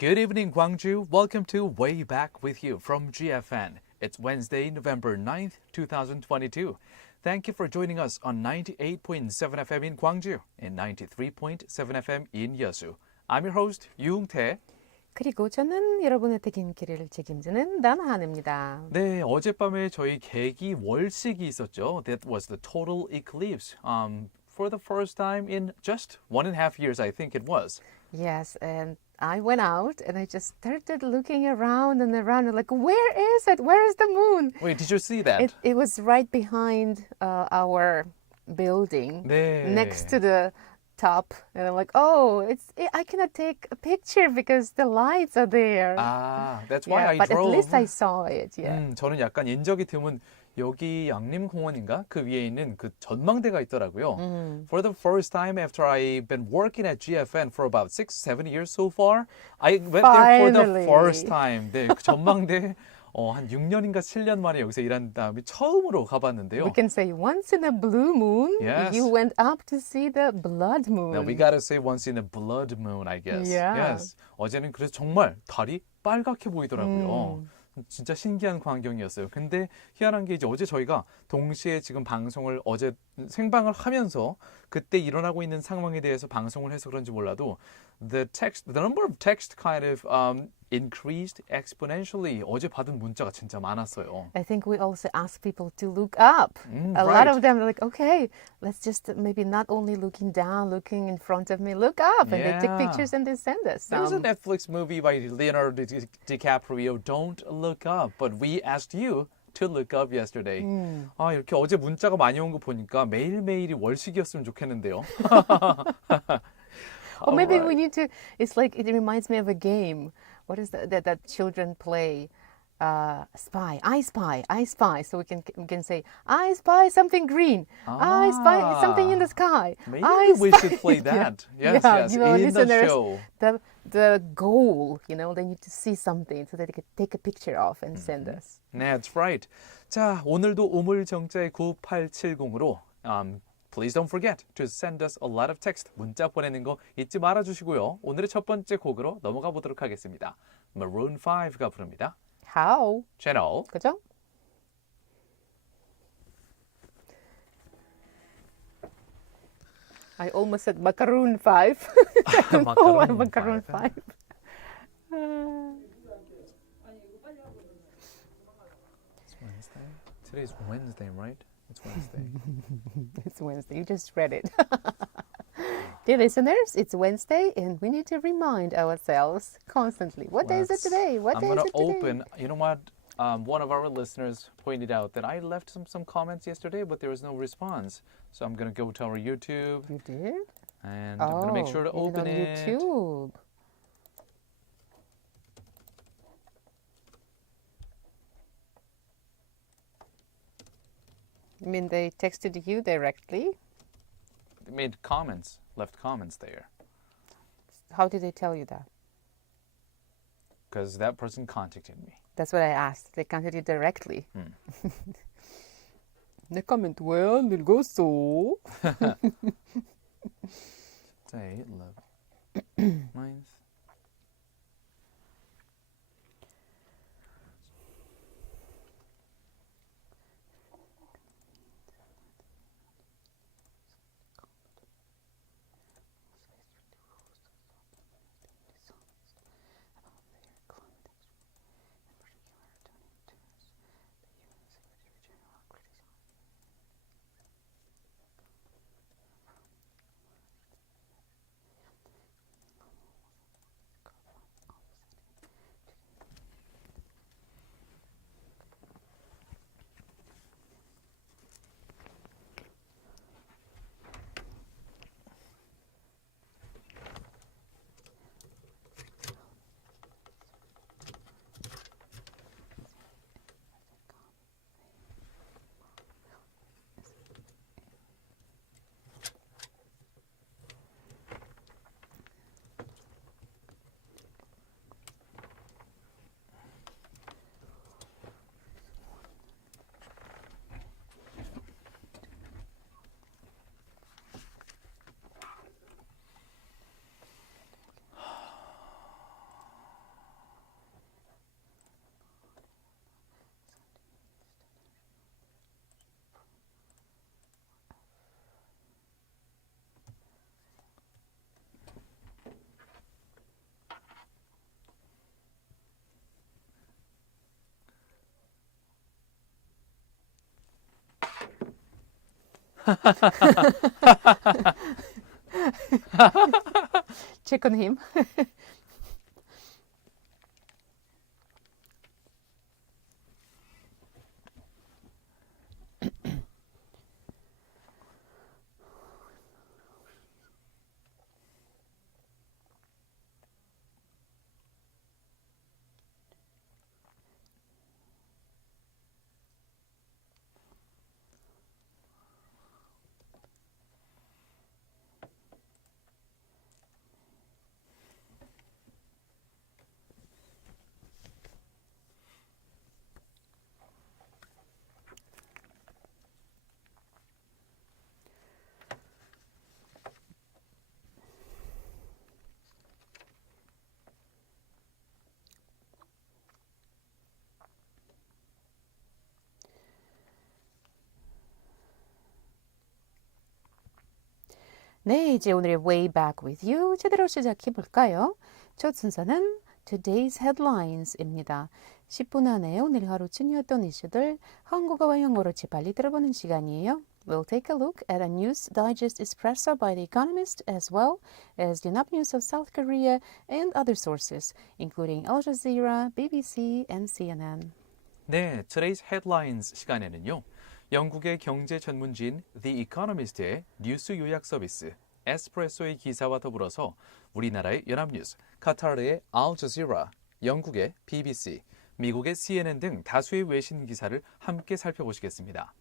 Good evening, Gwangju. Welcome to Way Back with You from GFN. It's Wednesday, November 9th, 2022. Thank you for joining us on 98.7 FM in Gwangju and 93.7 FM in Yeosu. I'm your host, Yoong-tae. 그리고 저는 여러분의 퇴근길을 책임지는 나나한입니다. 네, 어젯밤에 저희 개기 월식이 있었죠. That was the total eclipse. For the first time in just 1.5 years, I think it was. Yes, and I went out and I just started looking around and around, like, where is it? Where is the moon? Wait, did you see that? It was right behind our building, 네. next to the top, and I'm like, I cannot take a picture because the lights are there. Ah, that's why yeah, I but drove. at least I saw it. Yeah. 저는 약간 인적이 드문 여기 양림공원인가 그 위에 있는 그 전망대가 있더라고요. For the first time after I've been working at GFN for about 6-7 years so far, I went there for the first time. 네, 그 전망대 한 6년인가 7년 만에 여기서 일한 다음에 처음으로 가봤는데요. We can say once in a blue moon, Yes. you went up to see the blood moon. Now we gotta say once in a blood moon, I guess. Yeah. Yes. 어제는 그래서 정말 달이 빨갛게 보이더라고요. 진짜 신기한 광경이었어요. 근데 희한한 게 이제 어제 저희가 동시에 지금 방송을 어제 생방을 하면서 그때 일어나고 있는 상황에 대해서 방송을 해서 그런지 몰라도 the number of text kind of increased exponentially. 어제 받은 문자가 진짜 많았어요. I think we also ask people to look up. A right. lot of them are like, okay, let's just maybe not only looking down, looking in front of me, look up. And they take pictures and they send us. There's a Netflix movie by Leonardo DiCaprio, Don't Look Up. But we asked you to look up yesterday. 아, 이렇게 어제 문자가 많이 온 거 보니까 매일매일이 월식이었으면 좋겠는데요. Or maybe we need to, it's like, it reminds me of a game. What is that children play? Spy, I spy. So we can say, I spy something green. I spy something in the sky. Maybe we should play that. Yes, yes, you know, in the listeners, show. The goal, you know, they need to see something so that they can take a picture of and send us. That's right. 자, 오늘도 우물정자의 9870으로 Please don't forget to send us a lot of text. 문자 보내는 거 잊지 말아주시고요. 오늘의 첫 번째 곡으로 넘어가 보도록 하겠습니다. Maroon 5가 부릅니다. How? 채널 그죠? I almost said macaroon 5. Macaroon 5. It's Wednesday. Today's Wednesday, right? It's Wednesday. It's Wednesday. You just read it. Dear listeners, it's Wednesday and we need to remind ourselves constantly. What day is it today? What I'm day is going it to today? open. You know what? One of our listeners pointed out that I left some comments yesterday, but there was no response. So I'm going to go to our YouTube. You did? And I'm going to make sure to open on it. YouTube. You mean they texted you directly? They made comments, left comments there. How did they tell you that? Because that person contacted me. That's what I asked. They contacted you directly. 내 comment 왜 안 읽었어? Say love. Mine's. Check on him. 네, 이제 오늘의 Way Back with You 제대로 시작해 볼까요? 첫 순서는 Today's Headlines입니다. 10분 안에 오늘 하루 중요했던 이슈들 한국어와 영어로 재빨리 들어보는 시간이에요. We'll take a look at a news digest espresso by The Economist as well as the up news of South Korea and other sources, including Al Jazeera, BBC, and CNN. 네, Today's Headlines 시간에는요. 영국의 경제 전문지인 The Economist의 뉴스 요약 서비스 에스프레소의 기사와 더불어서 우리나라의 연합뉴스, 카타르의 Al Jazeera, 영국의 BBC, 미국의 CNN 등 다수의 외신 기사를 함께 살펴보시겠습니다.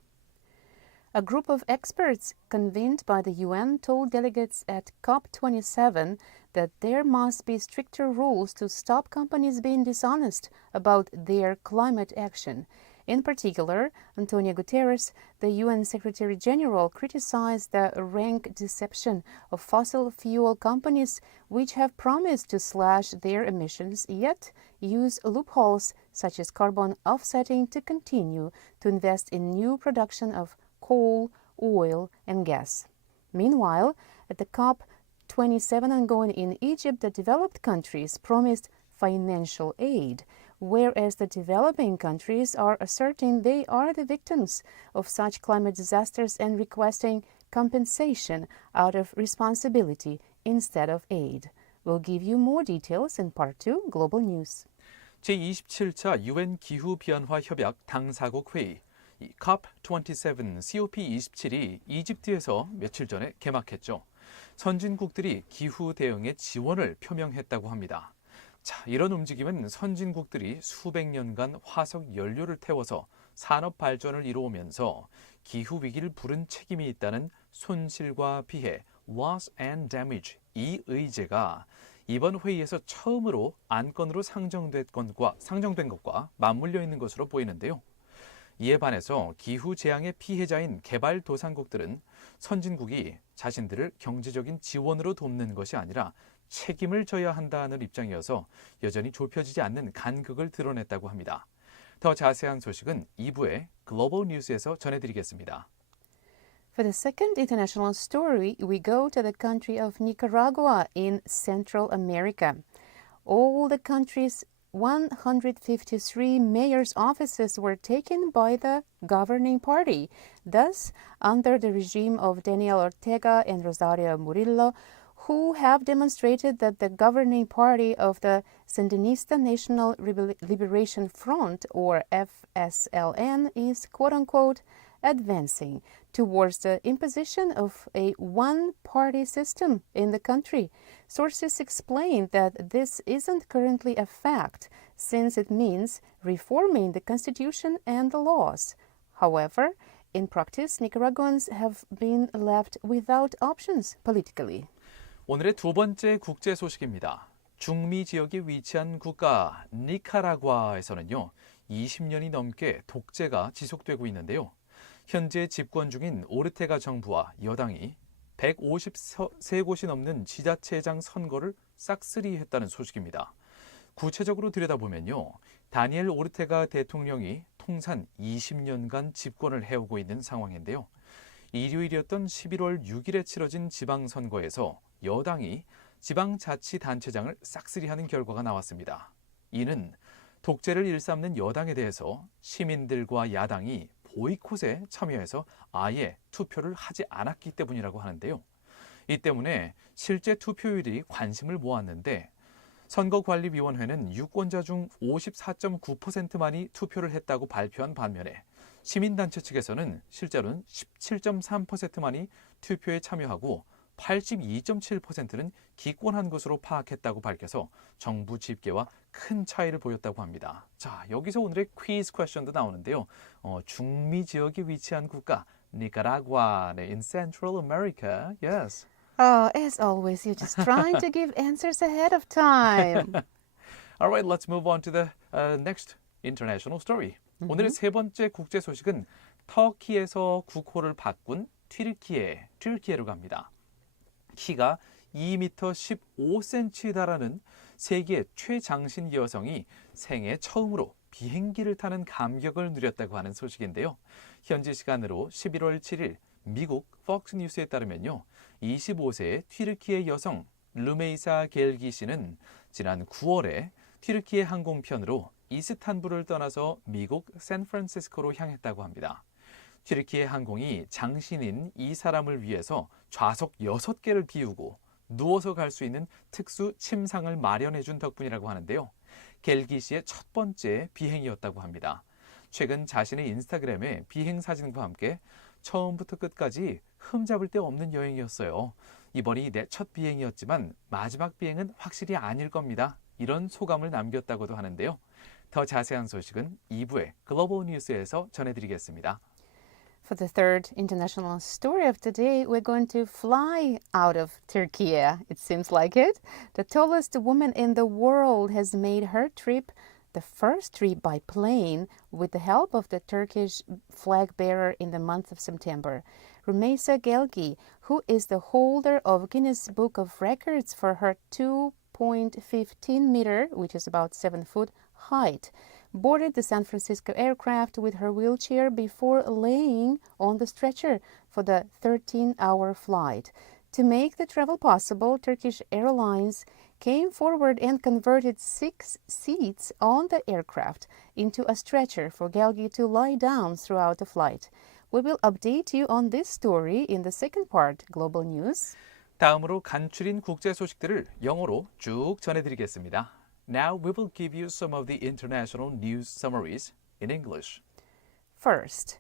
A group of experts convened by the UN told delegates at COP27 that there must be stricter rules to stop companies being dishonest about their climate action. In particular, Antonio Guterres, the UN Secretary General, criticized the rank deception of fossil fuel companies which have promised to slash their emissions yet use loopholes such as carbon offsetting to continue to invest in new production of coal, oil, and gas. Meanwhile, at the COP27 ongoing in Egypt, the developed countries promised financial aid, whereas the developing countries are asserting they are the victims of such climate disasters and requesting compensation out of responsibility instead of aid. We'll give you more details in Part 2 Global News. 제27차 UN 기후변화 협약 당사국 회의 이 COP27, COP27이 이집트에서 며칠 전에 개막했죠. 선진국들이 기후 대응에 지원을 표명했다고 합니다. 자, 이런 움직임은 선진국들이 수백 년간 화석 연료를 태워서 산업 발전을 이루면서 기후 위기를 부른 책임이 있다는 손실과 피해, loss and damage 이 의제가 이번 회의에서 처음으로 안건으로 상정된 것과 맞물려 있는 것으로 보이는데요. 이에 반해서 기후 재앙의 피해자인 개발도상국들은 선진국이 자신들을 경제적인 지원으로 돕는 것이 아니라 책임을 져야 한다는 입장이어서 여전히 좁혀지지 않는 간극을 드러냈다고 합니다. 더 자세한 소식은 2부의 글로벌 뉴스에서 전해드리겠습니다. For the second international story, we go to the country of Nicaragua in Central America. All the country's 153 mayors' offices were taken by the governing party. Thus, under the regime of Daniel Ortega and Rosario Murillo, who have demonstrated that the governing party of the Sandinista National Liberation Front, or FSLN, is quote-unquote advancing towards the imposition of a one-party system in the country. Sources explain that this isn't currently a fact, since it means reforming the constitution and the laws. However, in practice, Nicaraguans have been left without options politically. 오늘의 두 번째 국제 소식입니다. 중미 지역에 위치한 국가 니카라과에서는요, 20년이 넘게 독재가 지속되고 있는데요. 현재 집권 중인 오르테가 정부와 여당이 153곳이 넘는 지자체장 선거를 싹쓸이했다는 소식입니다. 구체적으로 들여다보면요, 다니엘 오르테가 대통령이 통산 20년간 집권을 해오고 있는 상황인데요. 일요일이었던 11월 6일에 치러진 지방선거에서 여당이 지방자치단체장을 싹쓸이하는 결과가 나왔습니다. 이는 독재를 일삼는 여당에 대해서 시민들과 야당이 보이콧에 참여해서 아예 투표를 하지 않았기 때문이라고 하는데요. 이 때문에 실제 투표율이 관심을 모았는데 선거관리위원회는 유권자 중 54.9%만이 투표를 했다고 발표한 반면에 시민단체 측에서는 실제로는 17.3%만이 투표에 참여하고 82.7%는 기권한 것으로 파악했다고 밝혀서 정부 집계와 큰 차이를 보였다고 합니다. 자, 여기서 오늘의 퀴즈 퀘션도 나오는데요. 중미 지역에 위치한 국가 니카라과, in Central America. Yes. Oh, as always, you're just trying to give answers ahead of time. All right, let's move on to the next international story. 오늘의 세 번째 국제 소식은 터키에서 국호를 바꾼 튀르키예로 갑니다. 키가 2m 15cm에 달하는 세계 최장신 여성이 생애 처음으로 비행기를 타는 감격을 누렸다고 하는 소식인데요. 현지 시간으로 11월 7일 미국 폭스뉴스에 따르면요. 25세 튀르키예 여성 르메이사 겔기 씨는 지난 9월에 튀르키예 항공편으로 이스탄불을 떠나서 미국 샌프란시스코로 향했다고 합니다. 튀르키예 항공이 장신인 이 사람을 위해서 좌석 6개를 비우고 누워서 갈 수 있는 특수 침상을 마련해 준 덕분이라고 하는데요. 겔기 씨의 첫 번째 비행이었다고 합니다. 최근 자신의 인스타그램에 비행 사진과 함께 처음부터 끝까지 흠잡을 데 없는 여행이었어요. 이번이 내 첫 비행이었지만 마지막 비행은 확실히 아닐 겁니다. 이런 소감을 남겼다고도 하는데요. 더 자세한 소식은 2부의 글로벌 뉴스에서 전해드리겠습니다. For the third international story of today, we're going to fly out of Turkey. It seems like it. The tallest woman in the world has made her trip the first trip by plane with the help of the Turkish flag bearer in the month of September. Rumeysa Gelgi, who is the holder of Guinness Book of Records for her 2.15 meter, which is about 7 foot height, boarded the San Francisco aircraft with her wheelchair before laying on the stretcher for the 13-hour flight. To make the travel possible, Turkish Airlines came forward and converted 6 seats on the aircraft into a stretcher for Gelgi to lie down throughout the flight. We will update you on this story in the second part, Global News. 다음으로 간추린 국제 소식들을 영어로 쭉 전해드리겠습니다. Now we will give you some of the international news summaries in English. First,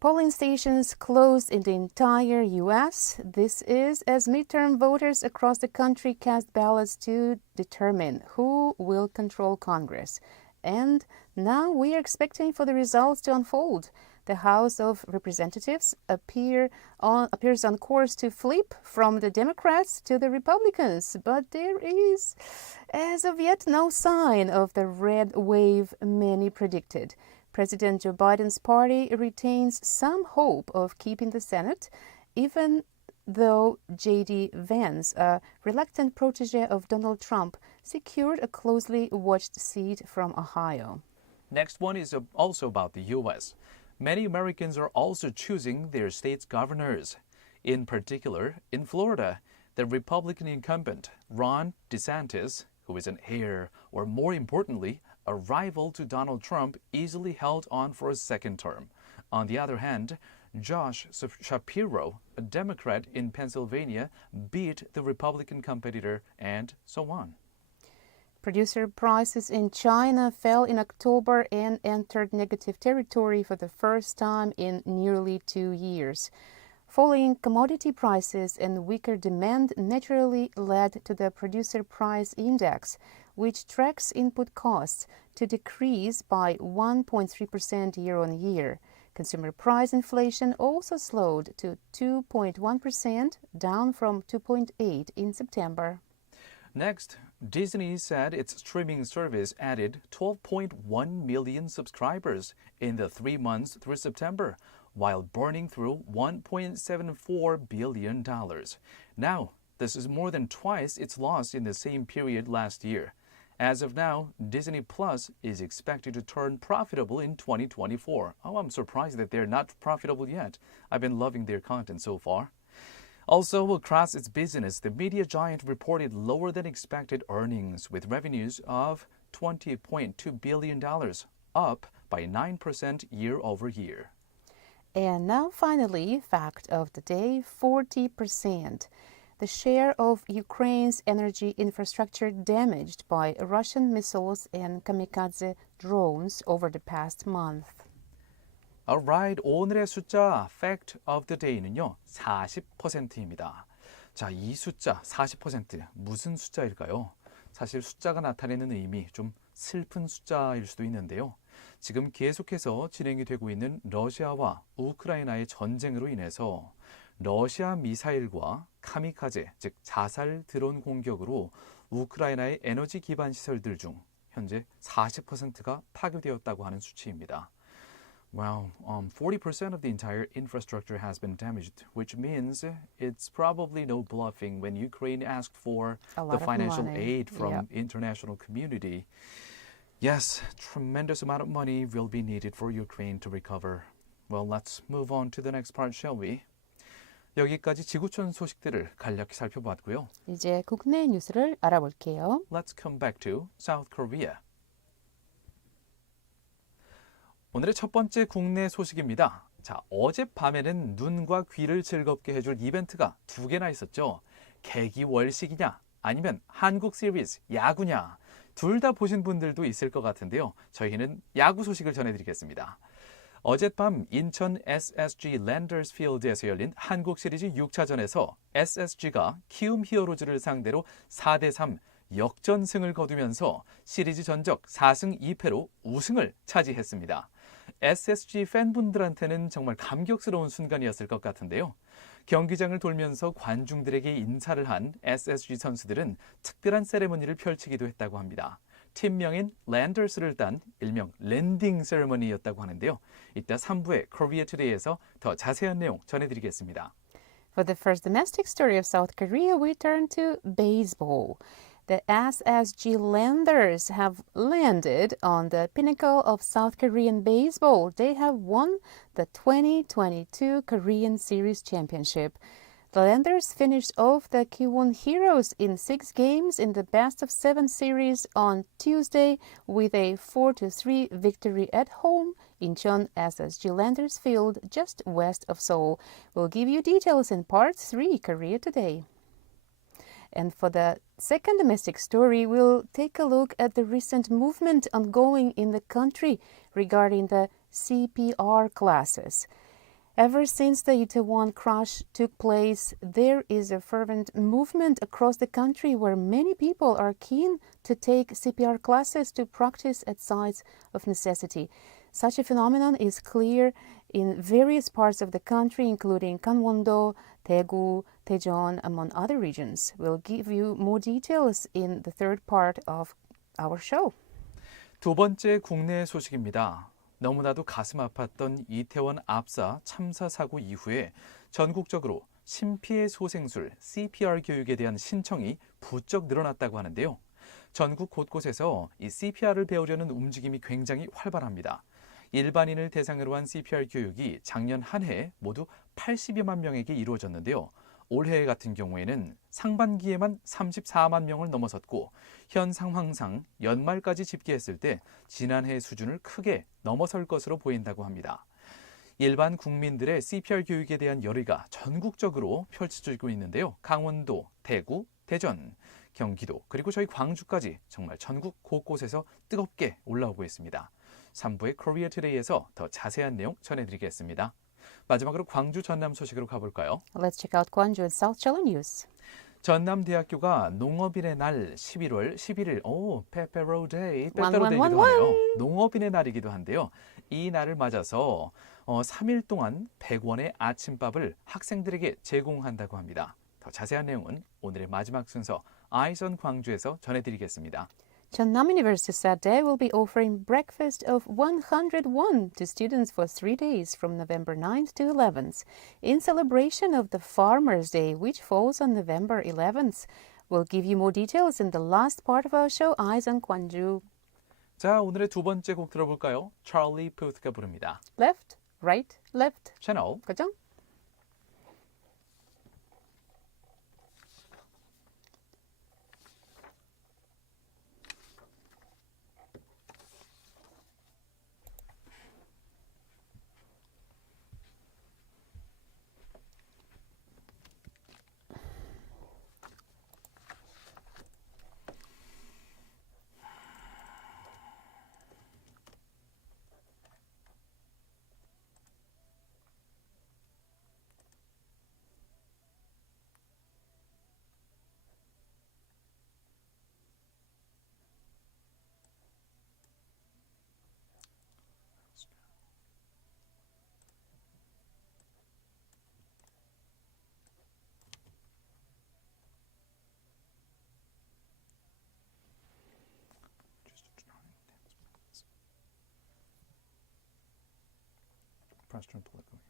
polling stations closed in the entire U.S. This is as midterm voters across the country cast ballots to determine who will control Congress. And now we are expecting for the results to unfold. The House of Representatives appears on course to flip from the Democrats to the Republicans, but there is, as of yet, no sign of the red wave many predicted. President Joe Biden's party retains some hope of keeping the Senate, even though J.D. Vance, a reluctant protege of Donald Trump, secured a closely watched seat from Ohio. Next one is also about the U.S. Many Americans are also choosing their state's governors. In particular, in Florida, the Republican incumbent Ron DeSantis, who is an heir, or more importantly, a rival to Donald Trump, easily held on for a second term. On the other hand, Josh Shapiro, a Democrat in Pennsylvania, beat the Republican competitor, and so on. Producer prices in China fell in October and entered negative territory for the first time in nearly 2 years. Falling commodity prices and weaker demand naturally led to the Producer Price Index, which tracks input costs, to decrease by 1.3% year-on-year. Consumer price inflation also slowed to 2.1%, down from 2.8% in September. Next, Disney said its streaming service added 12.1 million subscribers in the 3 months through September, while burning through $1.74 billion. Now, this is more than twice its loss in the same period last year. As of now, Disney Plus is expected to turn profitable in 2024. Oh, I'm surprised that they're not profitable yet. I've been loving their content so far. Also, across its business, the media giant reported lower than expected earnings with revenues of $20.2 billion, up by 9% year over year. And now finally, fact of the day, 40%. The share of Ukraine's energy infrastructure damaged by Russian missiles and kamikaze drones over the past month. Alright, 오늘의 숫자 fact of the day는요. 40%입니다. 자, 이 숫자 40% 무슨 숫자일까요? 사실 숫자가 나타내는 의미 좀 슬픈 숫자일 수도 있는데요. 지금 계속해서 진행이 되고 있는 러시아와 우크라이나의 전쟁으로 인해서 러시아 미사일과 카미카제, 즉 자살 드론 공격으로 우크라이나의 에너지 기반 시설들 중 현재 40%가 파괴되었다고 하는 수치입니다. Well, 40% of the entire infrastructure has been damaged, which means it's probably no bluffing when Ukraine asked for the financial aid from international community. Yes, tremendous amount of money will be needed for Ukraine to recover. Well, let's move on to the next part, shall we? 여기까지 지구촌 소식들을 간략히 살펴봤고요. 이제 국내 뉴스를 알아볼게요. Let's come back to South Korea. 오늘의 첫 번째 국내 소식입니다. 자, 어젯밤에는 눈과 귀를 즐겁게 해줄 이벤트가 두 개나 있었죠. 개기월식이냐 아니면 한국 시리즈 야구냐 둘 다 보신 분들도 있을 것 같은데요. 저희는 야구 소식을 전해드리겠습니다. 어젯밤 인천 SSG 랜더스 필드에서 열린 한국 시리즈 6차전에서 SSG가 키움 히어로즈를 상대로 4대3 역전승을 거두면서 시리즈 전적 4승 2패로 우승을 차지했습니다. SSG 팬분들한테는 정말 감격스러운 순간이었을 것 같은데요. 경기장을 돌면서 관중들에게 인사를 한 SSG 선수들은 특별한 세레머니를 펼치기도 했다고 합니다. 팀명인 랜더스를 딴 일명 랜딩 세레머니였다고 하는데요. 이따 3부의 Korea Today에서 더 자세한 내용 전해드리겠습니다. For the first domestic story of South Korea, we turn to baseball. The SSG Landers have landed on the pinnacle of South Korean baseball. They have won the 2022 Korean Series Championship. The Landers finished off the Kiwon Heroes in 6 games in the best-of-7 series on Tuesday with a 4-3 victory at home Incheon SSG Landers Field just west of Seoul. We'll give you details in Part 3, Korea Today. And for the second domestic story, we'll take a look at the recent movement ongoing in the country regarding the CPR classes. Ever since the Itaewon crash took place, there is a fervent movement across the country where many people are keen to take CPR classes to practice at sites of necessity. Such a phenomenon is clear in various parts of the country, including Gangwon-do, Daegu, Daejeon, among other regions. We'll give you more details in the third part of our show. 두 번째 국내 소식입니다. 너무나도 가슴 아팠던 이태원 압사 참사 사고 이후에 전국적으로 심폐소생술 CPR 교육에 대한 신청이 부쩍 늘어났다고 하는데요. 전국 곳곳에서 이 CPR을 배우려는 움직임이 굉장히 활발합니다. 일반인을 대상으로 한 CPR 교육이 작년 한 해 모두 80여만 명에게 이루어졌는데요. 올해 같은 경우에는 상반기에만 34만 명을 넘어섰고 현 상황상 연말까지 집계했을 때 지난해 수준을 크게 넘어설 것으로 보인다고 합니다. 일반 국민들의 CPR 교육에 대한 열의가 전국적으로 펼쳐지고 있는데요. 강원도, 대구, 대전, 경기도 그리고 저희 광주까지 정말 전국 곳곳에서 뜨겁게 올라오고 있습니다. 3부의 Korea Today에서 더 자세한 내용 전해드리겠습니다. 마지막으로 광주 전남 소식으로 가볼까요? Let's check out Gwangju and South Jeolla news. 전남대학교가 농업인의 날 11월 11일, 페페로 데이, 빼빼로 one, 데이기도 one, 하네요. 농업인의 날이기도 한데요. 이 날을 맞아서 3일 동안 100원의 아침밥을 학생들에게 제공한다고 합니다. 더 자세한 내용은 오늘의 마지막 순서 Eyes on 광주에서 전해드리겠습니다. Jeonnam University said they will be offering breakfast of 101 to students for 3 days from November 9th to 11th in celebration of the Farmers' Day, which falls on November 11th. We'll give you more details in the last part of our show, Eyes on Gwangju. 자, 오늘의 두 번째 곡 들어볼까요? 찰리 푸트가 부릅니다. Left, right, left. 채널 고정. Western polygamy.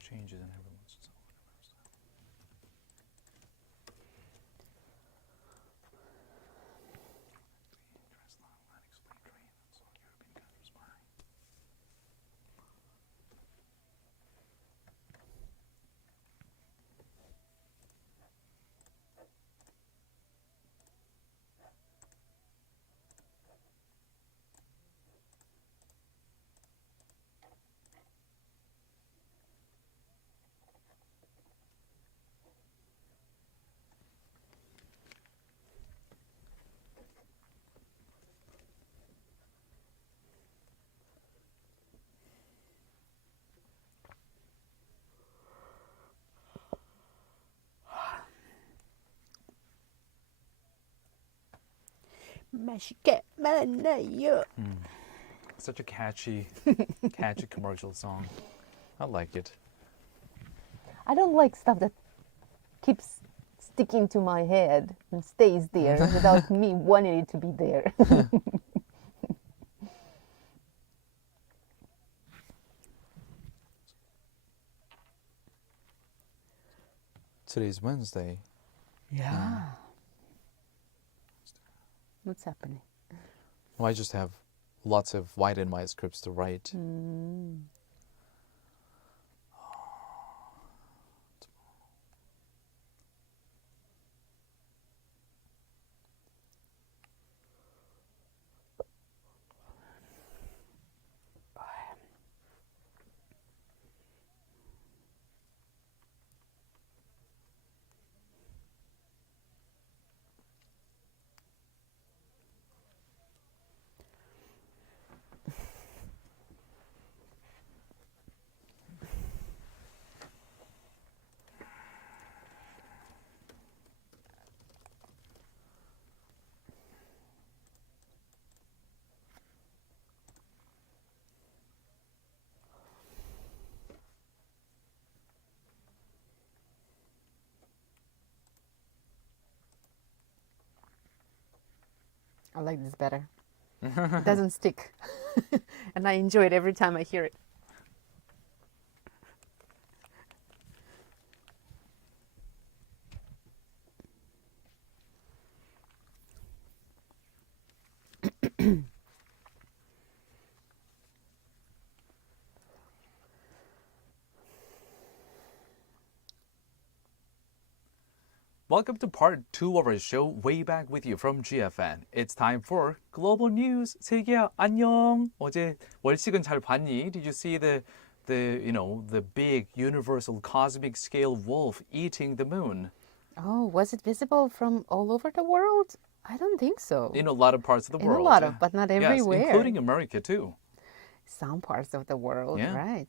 Changes in everyone's 맛있게 만나요. Such a catchy commercial song. I like it. I don't like stuff that keeps sticking to my head and stays there without me wanting it to be there. Today's Wednesday. Yeah. What's happening? Well, I just have lots of white in my scripts to write. I like this better. It doesn't stick. And I enjoy it every time I hear it. Welcome to part 2 of our show, Way Back With You from GFN. It's time for Global News. 세계야, 안녕. 어제 월식은 잘 봤니? Did you see the big universal cosmic scale wolf eating the moon? Oh, was it visible from all over the world? I don't think so. In a lot of parts of the world. In a lot of, but not everywhere. Yes, including America too. Some parts of the world, Yeah. right?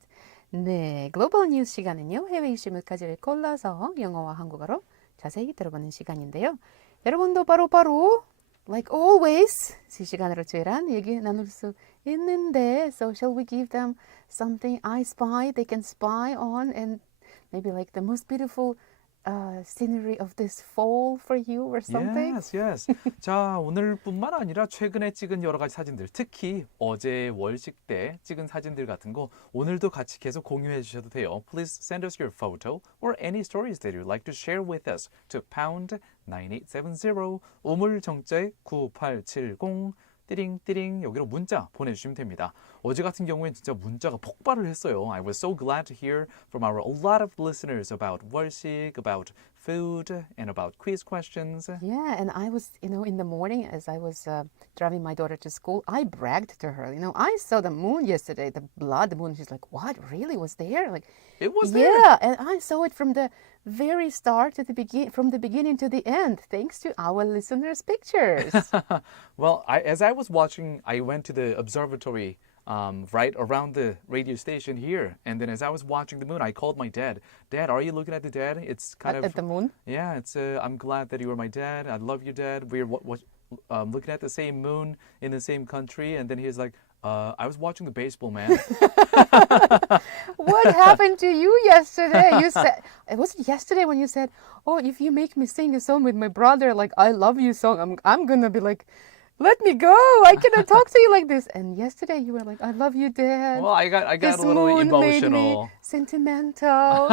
네, 글로벌 뉴스 시간은요. 해외 이슈 몇 가지를 골라서 영어와 한국어로 자세히 들어보는 시간인데요. 여러분도 바로 like always 실시간으로 저희랑 얘기 나눌 수 있는데 so shall we give them something I spy they can spy on and maybe like the most beautiful scenery of this fall for you or something? Yes, yes. 자, 오늘뿐만 아니라 최근에 찍은 여러 가지 사진들, 특히 어제 월식 때 찍은 사진들 같은 거 오늘도 같이 계속 공유해 주셔도 돼요. Please send us your photo or any stories that you'd like to share with us to pound 9870 우물정자에 9870 띠링띠링 여기로 문자 보내주시면 됩니다. 어제 같은 경우엔 진짜 문자가 폭발을 했어요. I was so glad to hear from a lot of listeners about 월식, about food, and about quiz questions. Yeah, and I was, in the morning as I was driving my daughter to school, I bragged to her, I saw the moon yesterday, the blood moon. She's like, what, really was there? Like, It was there. yeah, and I saw it from the very start to from the beginning to the end, thanks to our listeners' pictures. Well, as I was watching, I went to the observatory right around the radio station here. And then as I was watching the moon, I called my dad. Dad, are you looking at the dad? It's kind At the moon? Yeah, it's. I'm glad that you are my dad. I love you, Dad. We're looking at the same moon in the same country. And then he's like, I was watching the baseball, man. What happened to you yesterday? You said, was it yesterday when you said, oh, if you make me sing a song with my brother, like I love you song, I'm going to be like, let me go. I cannot talk to you like this. And yesterday you were like, I love you, Dad. Well, I got This a little moon made me emotional. sentimental.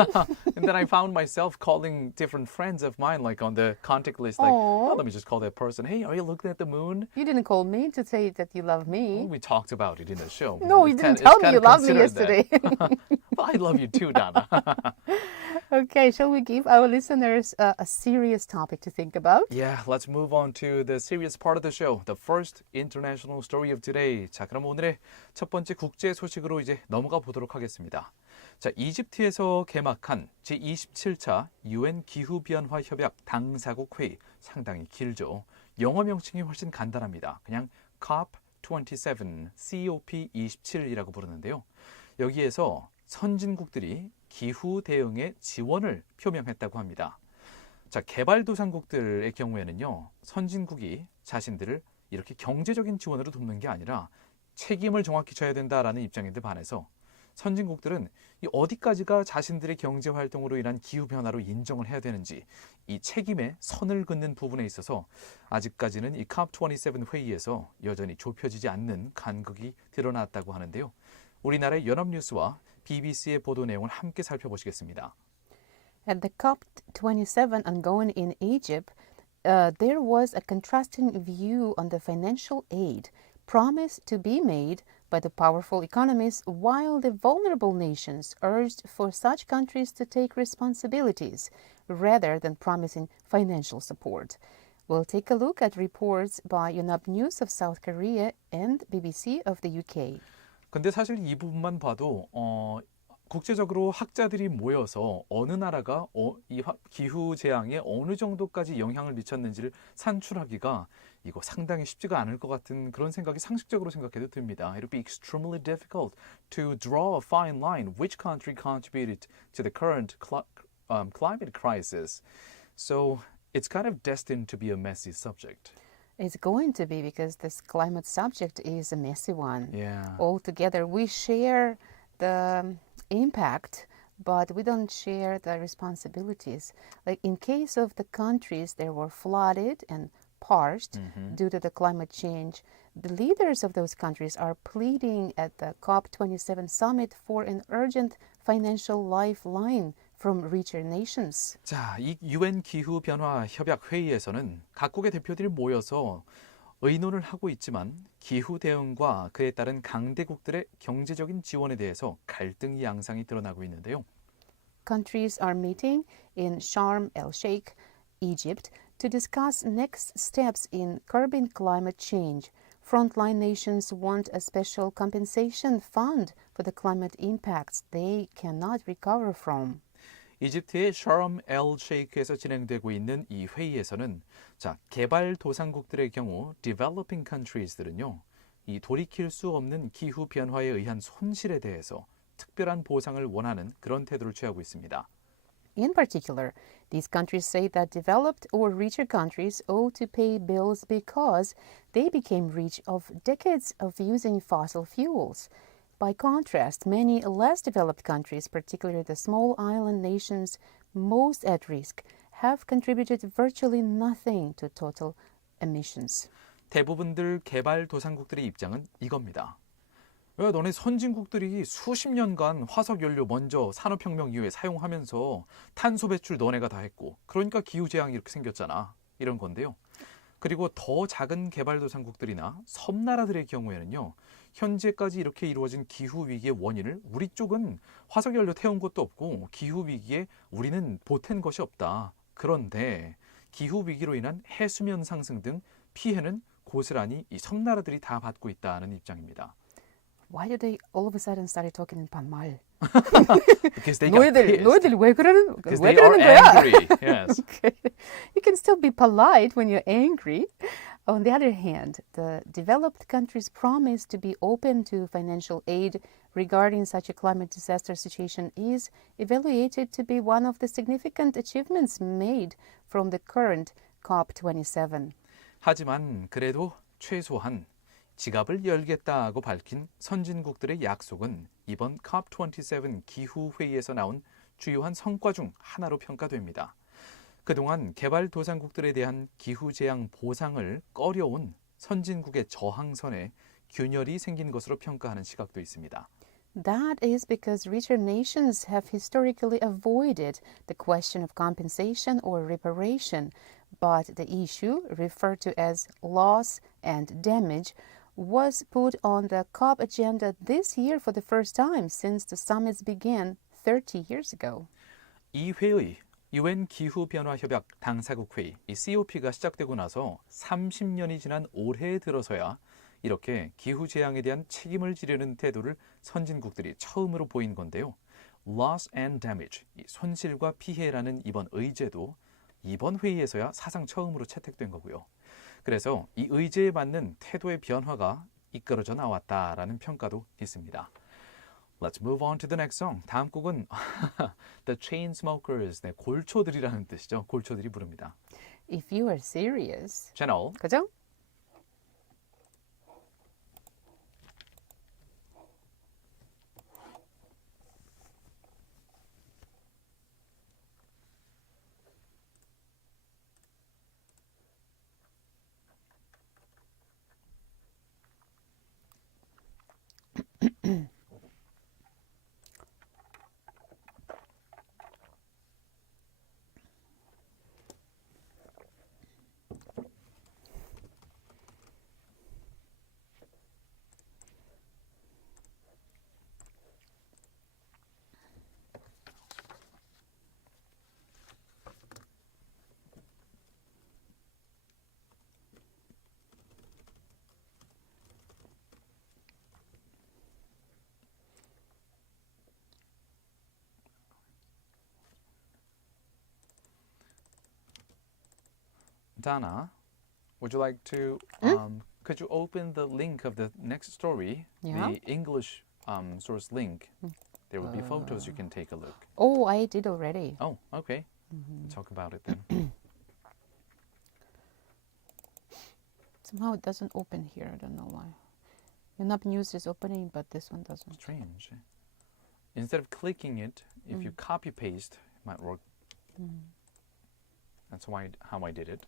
And then I found myself calling different friends of mine, like on the contact list, like, Aw. oh, let me just call that person. Hey, are you looking at the moon? You didn't call me to say that you love Well, me. we talked about it in the show. No, you It's didn't it's tell me kinda you loved me considered yesterday. that. Well, I love you too, Dana. Okay, shall we give our listeners a serious topic to think about? Yeah, let's move on to the serious part of the show, the first international story of today. 자, 그럼 오늘의 첫 번째 국제 소식으로 이제 넘어가 보도록 하겠습니다. 자, 이집트에서 개막한 제27차 UN 기후변화 협약 당사국 회의, 상당히 길죠. 영어 명칭이 훨씬 간단합니다. 그냥 COP27, COP27이라고 부르는데요. 여기에서 선진국들이 기후 대응에 지원을 표명했다고 합니다. 자, 개발도상국들의 경우에는요, 선진국이 자신들을 이렇게 경제적인 지원으로 돕는 게 아니라 책임을 정확히 져야 된다라는 입장인데 반해서 선진국들은 이 어디까지가 자신들의 경제 활동으로 인한 기후 변화로 인정을 해야 되는지 이 책임에 선을 긋는 부분에 있어서 아직까지는 이 COP27 회의에서 여전히 좁혀지지 않는 간극이 드러났다고 하는데요. 우리나라의 연합뉴스와 BBC의 보도 내용을 함께 살펴보시겠습니다. At the COP27 ongoing in Egypt, there was a contrasting view on the financial aid promised to be made by the powerful economies while the vulnerable nations urged for such countries to take responsibilities rather than promising financial support. We'll take a look at reports by Yonhap News of South Korea and BBC of the UK. 근데 사실 이 부분만 봐도 국제적으로 학자들이 모여서 어느 나라가 이 기후 재앙에 어느 정도까지 영향을 미쳤는지를 산출하기가 이거 상당히 쉽지가 않을 것 같은 그런 생각이 상식적으로 생각해도 듭니다. It would be extremely difficult to draw a fine line which country contributed to the current climate crisis. So it's kind of destined to be a messy subject. It's going to be because this climate subject is a messy one. Yeah. Altogether, we share the impact, but we don't share the responsibilities. Like in case of the countries that were flooded and parched due to the climate change, the leaders of those countries are pleading at the COP27 summit for an urgent financial lifeline from richer nations. 자, 이 UN 기후 변화 협약 회의에서는 각국의 대표들이 모여서 의논을 하고 있지만 기후 대응과 그에 따른 강대국들의 경제적인 지원에 대해서 갈등 양상이 드러나고 있는데요. Countries are meeting in Sharm el-Sheikh, Egypt, to discuss next steps in curbing climate change. Frontline nations want a special compensation fund for the climate impacts they cannot recover from. 이집트의 샤름 엘 셰이크에서 진행되고 있는 이 회의에서는 자, 개발도상국들의 경우 developing countries들은요. 이 돌이킬 수 없는 기후 변화에 의한 손실에 대해서 특별한 보상을 원하는 그런 태도를 취하고 있습니다. In particular, these countries say that developed or richer countries owe to pay bills because they became rich of decades of using fossil fuels. By contrast, many less developed countries, particularly the small island nations most at risk, have contributed virtually nothing to total emissions. 대부분들 개발도상국들의 입장은 이겁니다. 왜 너네 선진국들이 수십 년간 화석연료 먼저 산업혁명 이후에 사용하면서 탄소 배출 너네가 다 했고 그러니까 기후재앙이 이렇게 생겼잖아. 이런 건데요. 그리고 더 작은 개발도상국들이나 섬나라들의 경우에는요. 현재까지 이렇게 이루어진 기후위기의 원인을 우리 쪽은 화석연료 태운 것도 없고 기후위기에 우리는 보탠 것이 없다. 그런데 기후위기로 인한 해수면 상승 등 피해는 고스란히 이 섬나라들이 다 받고 있다는 입장입니다. Why did they all of a sudden started talking in 반말? Because they got pissed. 너희들 왜 그러는 Because 왜 they are 그러는 거야? angry. Yes. Okay. You can still be polite when you're angry. On the other hand, the developed countries promise to be open to financial aid regarding such a climate disaster situation is evaluated to be one of the significant achievements made from the current COP27. 하지만 그래도 최소한 지갑을 열겠다고 밝힌 선진국들의 약속은 이번 COP27 기후회의에서 나온 주요한 성과 중 하나로 평가됩니다. 그동안 개발도상국들에 대한 기후재앙 보상을 꺼려온 선진국의 저항선에 균열이 생긴 것으로 평가하는 시각도 있습니다. That is because richer nations have historically avoided the question of compensation or reparation, but the issue, referred to as loss and damage, was put on the COP agenda this year for the first time since the summits began 30 years ago. 이 회의, UN 기후변화협약 당사국 회의, 이 COP가 시작되고 나서 30년이 지난 올해에 들어서야 이렇게 기후재앙에 대한 책임을 지려는 태도를 선진국들이 처음으로 보인 건데요. Loss and damage, 이 손실과 피해라는 이번 의제도 이번 회의에서야 사상 처음으로 채택된 거고요. 그래서 이 의제에 맞는 태도의 변화가 이끌어져 나왔다라는 평가도 있습니다. Let's move on to the next song. 다음 곡은 The Chainsmokers, 네, 골초들이라는 뜻이죠. 골초들이 부릅니다. If you are serious. 채널 그죠? Donna, would you like to, could you open the link of the next story, Yeah. the English source link? There will be photos you can take a look. Oh, I did already. Oh, okay. Talk about it then. Somehow it doesn't open here. I don't know why. Yunap News is opening, but this one doesn't. Strange. Instead of clicking it, if you copy paste, it might work. That's how I did it.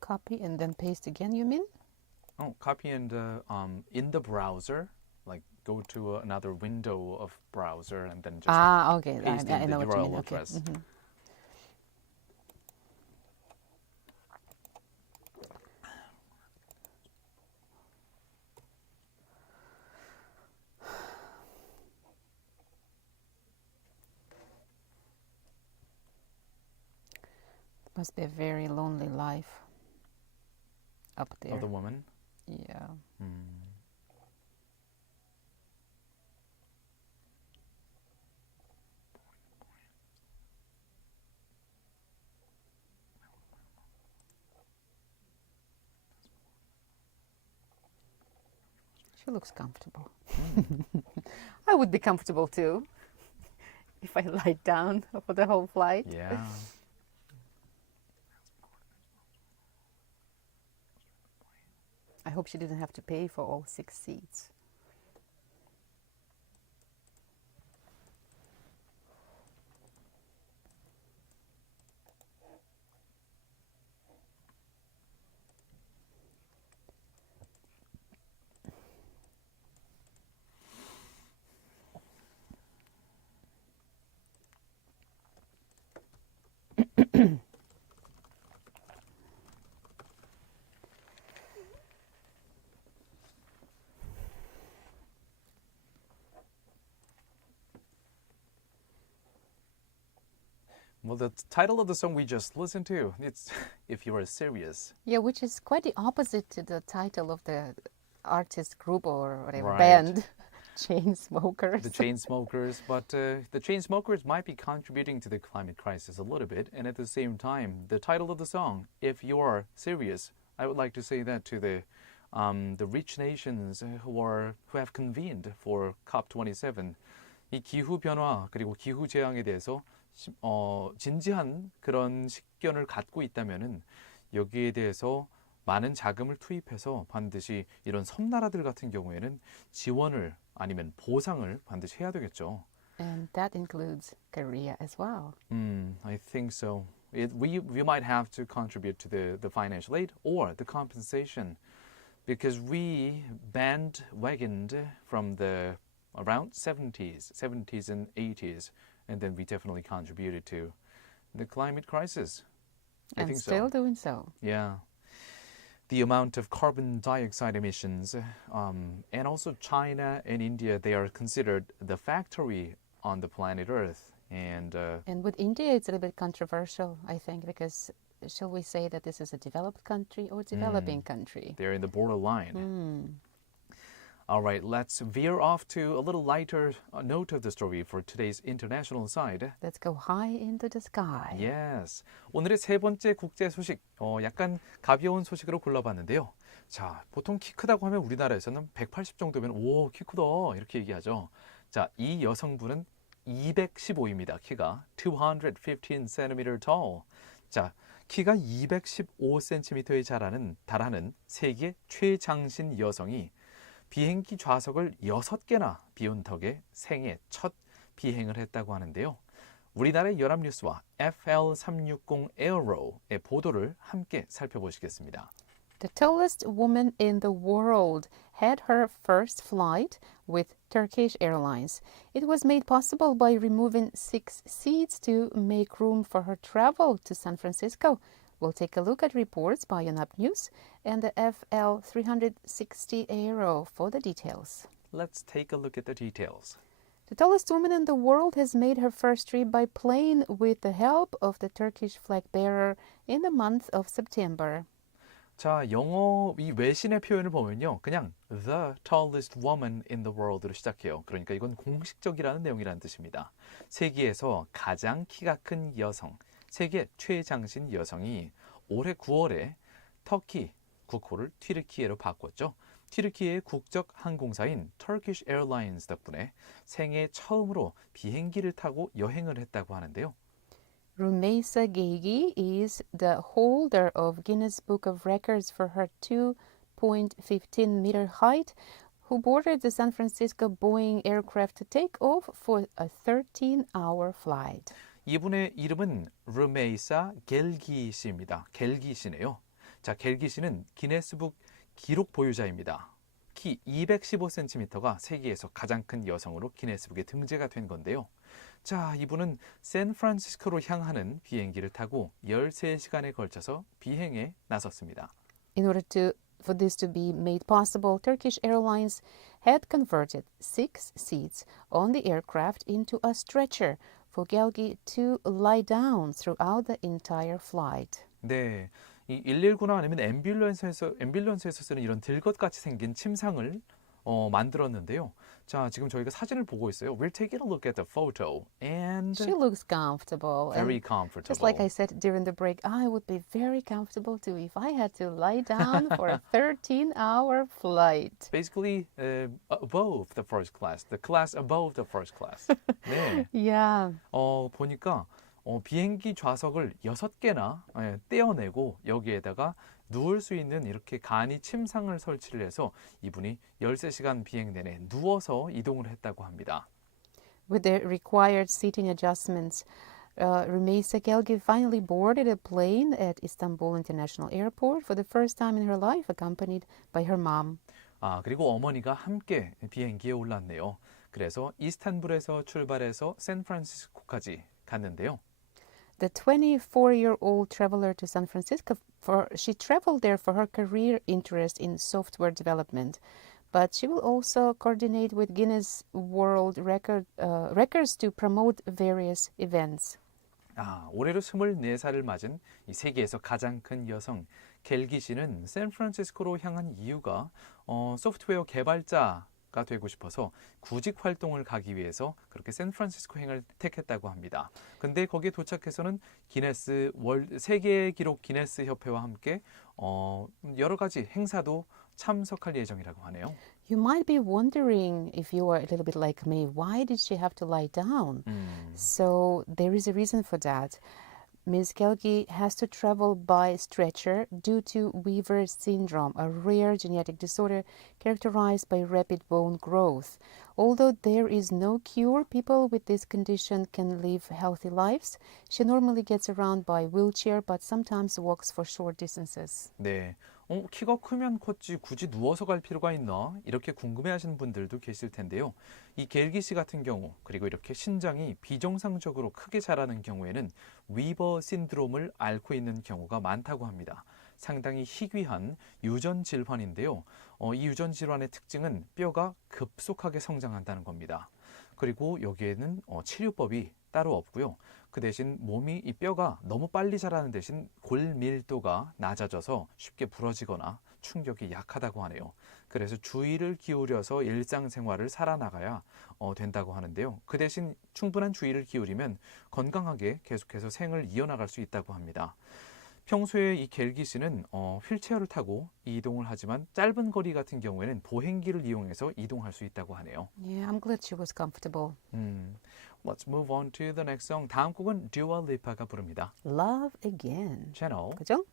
Copy and then paste again, you mean? Oh, copy and in the browser, like go to another window of browser and then just Okay. paste I in know the what you URL mean. Okay. address. Must be a very lonely life up there. Of the woman. Yeah. She looks comfortable. I would be comfortable too if I lie down for the whole flight. Yeah. I hope she didn't have to pay for all 6 seats. Well, the title of the song we just listened to, it's If You Are Serious. Yeah, which is quite the opposite to the title of the artist group or whatever Right. band, Chainsmokers. The Chainsmokers, but the Chainsmokers might be contributing to the climate crisis a little bit, and at the same time, the title of the song, If You Are Serious, I would like to say that to the rich nations who have convened for COP27. 이 기후 변화 그리고 기후 재앙에 대해서 진지한 그런 식견을 갖고 있다면은 여기에 대해서 많은 자금을 투입해서 반드시 이런 섬나라들 같은 경우에는 지원을 아니면 보상을 반드시 해야 되겠죠. And that includes Korea as well. I think so. We might have to contribute to the financial aid or the compensation because we bandwagoned from the around 70s and 80s, and then we definitely contributed to the climate crisis. I And think still so. doing so. Yeah. The amount of carbon dioxide emissions, and also China and India, they are considered the factory on the planet Earth. And And with India, it's a little bit controversial, I think, because shall we say that this is a developed country or developing country? they're in the borderline. All right, let's veer off to a little lighter note of the story for today's international side. Let's go high into the sky. Yes. 오늘의 세 번째 국제 소식, 약간 가벼운 소식으로 골라봤는데요. 자, 보통 키 크다고 하면 우리나라에서는 180 정도면 오, 키 크다 이렇게 얘기하죠. 자, 이 여성분은 215입니다. 키가 215 cm tall. 자, 키가 215cm에 달하는 세계 최장신 여성이 비행기 좌석을 6개나 비운 덕에 생애 첫 비행을 했다고 하는데요. 우리나라의 연합뉴스와 FL360 에어로의 보도를 함께 살펴보시겠습니다. The tallest woman in the world had her first flight with Turkish Airlines. It was made possible by removing 6 seats to make room for her travel to San Francisco. We'll take a look at reports by Yonhap News and the FL360 Aero for the details. Let's take a look at the details. The tallest woman in the world has made her first trip by plane with the help of the Turkish flag bearer in the month of September. 자, 영어 이 외신의 표현을 보면요. 그냥 the tallest woman in the world로 시작해요. 그러니까 이건 공식적이라는 내용이라는 뜻입니다. 세계에서 가장 키가 큰 여성, 세계 최장신 여성이 올해 9월에 터키 국호를 튀르키예로 바꿨죠. 튀르키예의 국적 항공사인 Turkish Airlines 덕분에 생애 처음으로 비행기를 타고 여행을 했다고 하는데요. Rumeysa Gegi is the holder of Guinness Book of Records for her 2.15-meter height, who boarded the San Francisco Boeing aircraft to take off for a 13-hour flight. 이분의 이름은 루메이사 겔기 씨입니다. 겔기 씨네요. 자, 겔기 씨는 기네스북 기록 보유자입니다. 키 215cm가 세계에서 가장 큰 여성으로 기네스북에 등재가 된 건데요. 자, 이분은 샌프란시스코로 향하는 비행기를 타고 13시간에 걸쳐서 비행에 나섰습니다. In order for this to be made possible, Turkish Airlines had converted 6 seats on the aircraft into a stretcher for Gelgi to lie down throughout the entire flight. 네, 이 119나 아니면 앰뷸런스에서 쓰는 이런 들것같이 생긴 침상을 만들었는데요. 자, 지금 저희가 사진을 보고 있어요. We're taking a look at the photo and She looks comfortable. very and comfortable. just like I said during the break, I would be very comfortable too if I had to lie down for a 13-hour flight. Basically above the first class, the class above the first class. 네. Yeah. 보니까 비행기 좌석을 6개나 떼어내고 여기에다가 누울 수 있는 이렇게 간이 침상을 설치를 해서 이분이 13시간 비행 내내 누워서 이동을 했다고 합니다. With the required seating adjustments, Rümeysa Gelgi finally boarded a plane at Istanbul International Airport for the first time in her life, accompanied by her mom. 그리고 어머니가 함께 비행기에 올랐네요. 그래서 이스탄불에서 출발해서 샌프란시스코까지 갔는데요. The 24-year-old traveler to San Francisco, she traveled there for her career interest in software development. But she will also coordinate with Guinness World Records to promote various events. 올해로 24살을 맞은 이 세계에서 가장 큰 여성 겔기 씨는 샌프란시스코로 향한 이유가 소프트웨어 개발자가 되고 싶어서 구직 활동을 가기 위해서 그렇게 샌프란시스코 행을 택했다고 합니다. 근데 거기에 도착해서는 기네스 세계 기록 기네스 협회와 함께 여러 가지 행사도 참석할 예정이라고 하네요. You might be wondering, if you are a little bit like me, why did she have to lie down? So there is a reason for that. Ms. Gelgi has to travel by stretcher due to Weaver syndrome, a rare genetic disorder characterized by rapid bone growth. Although there is no cure, people with this condition can live healthy lives. She normally gets around by wheelchair, but sometimes walks for short distances. 네. 키가 크면 컸지 굳이 누워서 갈 필요가 있나? 이렇게 궁금해하시는 분들도 계실 텐데요. 이 겔기 씨 같은 경우 그리고 이렇게 신장이 비정상적으로 크게 자라는 경우에는 위버 신드롬을 앓고 있는 경우가 많다고 합니다. 상당히 희귀한 유전 질환인데요. 이 유전 질환의 특징은 뼈가 급속하게 성장한다는 겁니다. 그리고 여기에는 치료법이 따로 없고요. 그 대신 몸이 이 뼈가 너무 빨리 자라는 대신 골 밀도가 낮아져서 쉽게 부러지거나 충격이 약하다고 하네요. 그래서 주의를 기울여서 일상생활을 살아나가야 된다고 하는데요. 그 대신 충분한 주의를 기울이면 건강하게 계속해서 생을 이어나갈 수 있다고 합니다. 평소에 이 겔기 씨는 휠체어를 타고 이동을 하지만 짧은 거리 같은 경우에는 보행기를 이용해서 이동할 수 있다고 하네요. Yeah, I'm glad she was comfortable. Let's move on to the next song. 다음 곡은 Dua Lipa가 부릅니다. Love again. 채널. 그죠?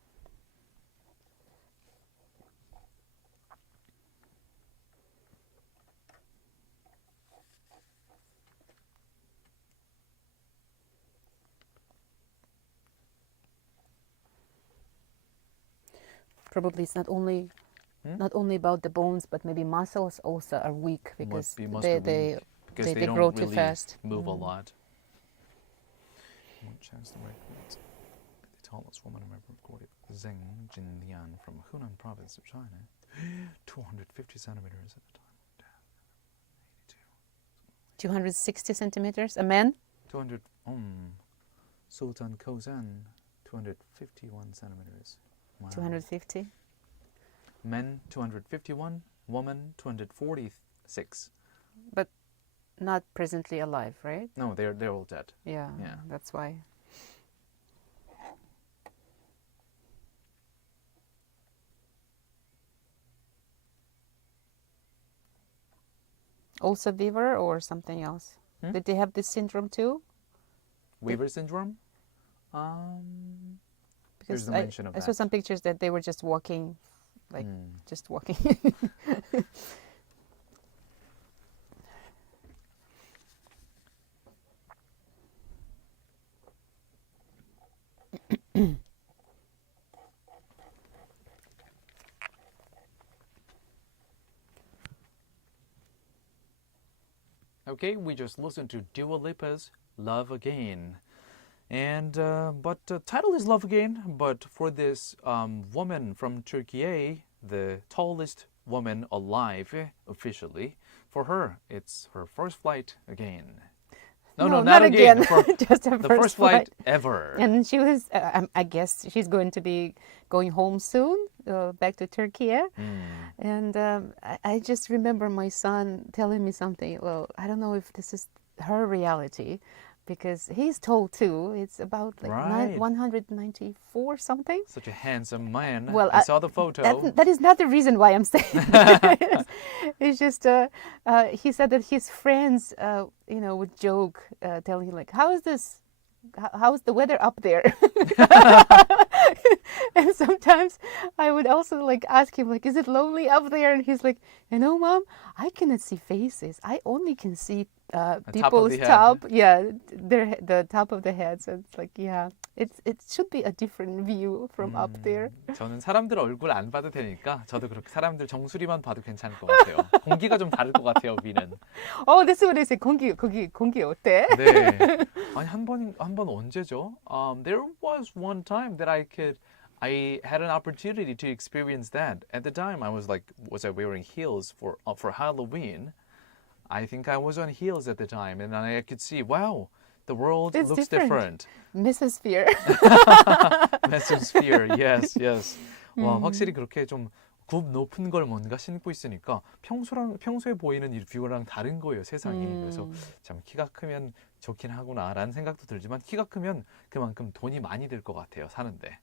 Probably it's not only about the bones, but maybe muscles also are weak because they grow too really fast. move a lot. Checks the records. The tallest woman ever recorded, Zheng Jinlian from Hunan province of China, 250 centimeters at the time. 260 centimeters. A man? 200. Sultan Kozan, 251 centimeters. Wow. 250. Men 251, woman 246. But not presently alive, right? No, they're all dead. Yeah, Yeah. that's why. Also Weaver or something else? Did they have this syndrome too? Weaver syndrome? Because There's no mention of I saw that. some pictures that they were just walking, just walking. Okay, we just listened to Dua Lipa's Love Again. And but the title is Love Again, but for this woman from Turkey, the tallest woman alive officially, for her, it's her first flight again. No, not again. For Just her the first first flight ever. And she was, I guess she's going to be going home soon, back to Turkey. And I just remember my son telling me something. Well, I don't know if this is her reality, because he's told too. It's about like Right. 194 something. Such a handsome man. Well, I saw the photo. That is not the reason why I'm saying this. It's just he said that his friends, would joke, telling him like, "How is this? How's the weather up there?" And sometimes I would also like ask him like, "Is it lonely up there?" And he's like, Mom, I cannot see faces. I only can see people's top. Yeah, the top of the head. So it's like, yeah, it should be a different view from up there. 저는 사람들 얼굴 안 봐도 되니까 저도 그렇게 사람들 정수리만 봐도 괜찮을 것 같아요. 공기가 좀 다를 것 같아요, 위는. Oh, that's what I say. 공기 어때? 네. 아니 한 번 언제죠? There was one time that I had an opportunity to experience that. At the time, I was like, was I wearing heels for Halloween? I think I was on heels at the time, and I could see, wow, the world It's looks different. different. Mesosphere. Mesosphere, yes. 와, 확실히 그렇게 좀 굽 높은 걸 뭔가 신고 있으니까 평소에 보이는 이 뷰랑 다른 거예요, 세상이. 그래서 참 키가 크면 좋긴 하구나라는 생각도 들지만 키가 크면 그만큼 돈이 많이 들 것 같아요, 사는데.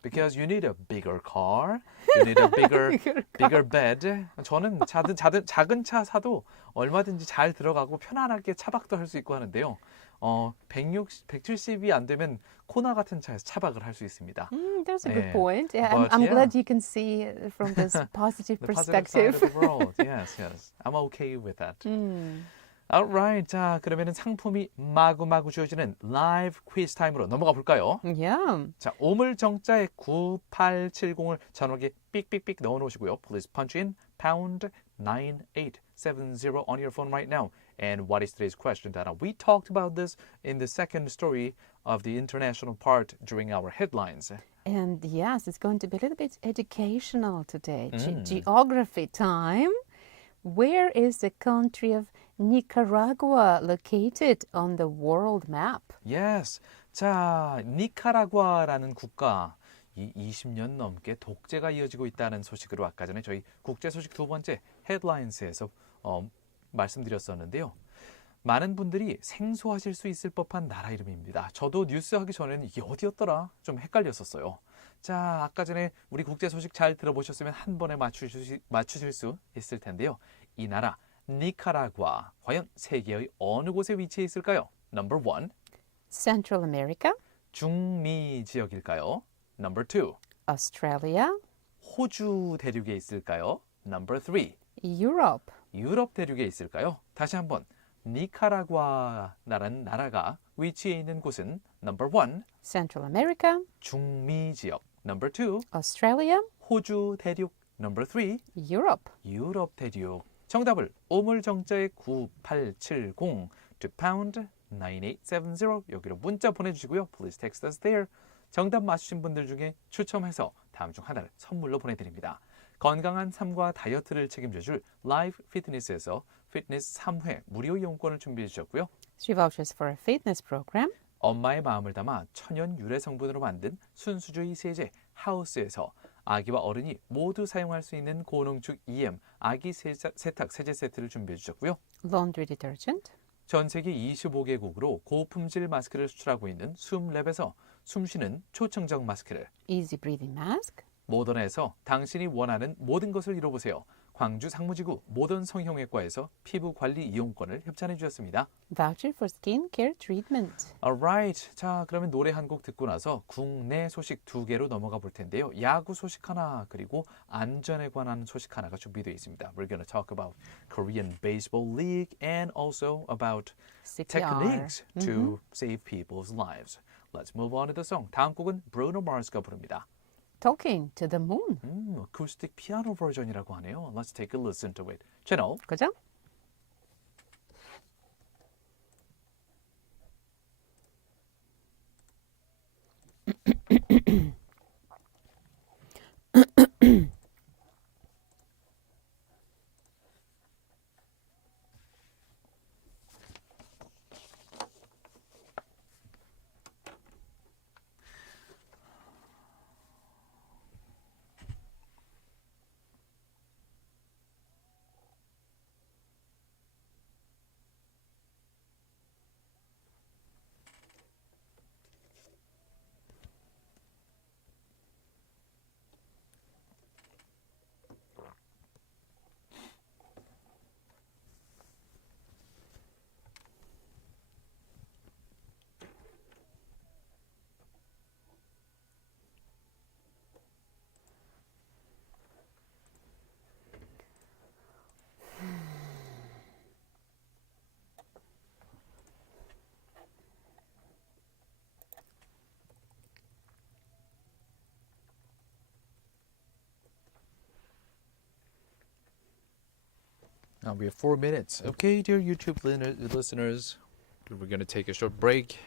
Because you need a bigger car, you need a bigger bed. 저는 작은 차 사도 얼마든지 잘 들어가고 편안하게 차박도 할 수 있고 하는데요. 170이 안 되면 코나 같은 차에서 차박을 할 수 있습니다. That's a 네. good point. Yeah, But, I'm yeah. glad you can see from this positive The perspective. positive side of the world. Yes. I'm okay with that. Alright. 자, 그러면은 상품이 마구마구 주어지는 라이브 퀴즈 타임으로 넘어가 볼까요? Yeah. 자, 오물정자에 9870을 전화기에 삑삑삑 넣어 놓으시고요. Please punch in pound 9870 on your phone right now. And what is today's question, Dana? We talked about this in the second story of the international part during our headlines. And yes, it's going to be a little bit educational today. Geography time. Where is the country of Nicaragua located on the world map? Yes. 자, 니카라과라는 국가. 이 20년 넘게 독재가 이어지고 있다는 소식으로 아까 전에 저희 국제 소식 두 번째 헤드라인스에서 말씀드렸었는데요. 많은 분들이 생소하실 수 있을 법한 나라 이름입니다. 저도 뉴스 하기 전에는 이게 어디였더라? 좀 헷갈렸었어요. 자, 아까 전에 우리 국제 소식 잘 들어보셨으면 한 번에 맞추실 수 있을 텐데요. 이 나라 니카라과 과연 세계의 어느 곳에 위치해 있을까요? Number 1. Central America. 중미 지역일까요? Number 2. Australia. 호주 대륙에 있을까요? Number 3. Europe. 유럽 대륙에 있을까요? 다시 한번 니카라과라는 나라가 위치해 있는 곳은 Number 1. Central America. 중미 지역. Number 2. Australia. 호주 대륙. Number 3. Europe. 유럽 대륙. 정답을 오물정자에 9870 to pound 9870 여기로 문자 보내주시고요. Please text us there. 정답 맞추신 분들 중에 추첨해서 다음 중 하나를 선물로 보내드립니다. 건강한 삶과 다이어트를 책임져줄 라이브 피트니스에서 피트니스 3회 무료 이용권을 준비해 주셨고요. 3 vouchers for a fitness program. 엄마의 마음을 담아 천연 유래 성분으로 만든 순수주의 세제 하우스에서 아기와 어른이 모두 사용할 수 있는 고농축 EM 아기 세탁 세제 세트를 준비해 주셨고요. Laundry detergent. 전 세계 25개국으로 고품질 마스크를 수출하고 있는 숨랩에서 숨쉬는 초청적 마스크를 Easy breathing mask. 모던에서 당신이 원하는 모든 것을 이뤄보세요. 광주 상무지구 모던 성형외과에서 피부 관리 이용권을 협찬해 주셨습니다. Voucher for skin care treatment. Alright. 자, 그러면 노래 한 곡 듣고 나서 국내 소식 2개로 넘어가 볼 텐데요. 야구 소식 하나 그리고 안전에 관한 소식 하나가 준비되어 있습니다. We're going to talk about Korean Baseball League and also about CPR. techniques to save people's lives. Let's move on to the song. 다음 곡은 Bruno Mars가 부릅니다. Talking to the moon. 어쿠스틱 피아노 버전이라고 하네요. Let's take a listen to it. 채널 그죠? We have 4 minutes. Okay, dear YouTube listeners, we're going to take a short break.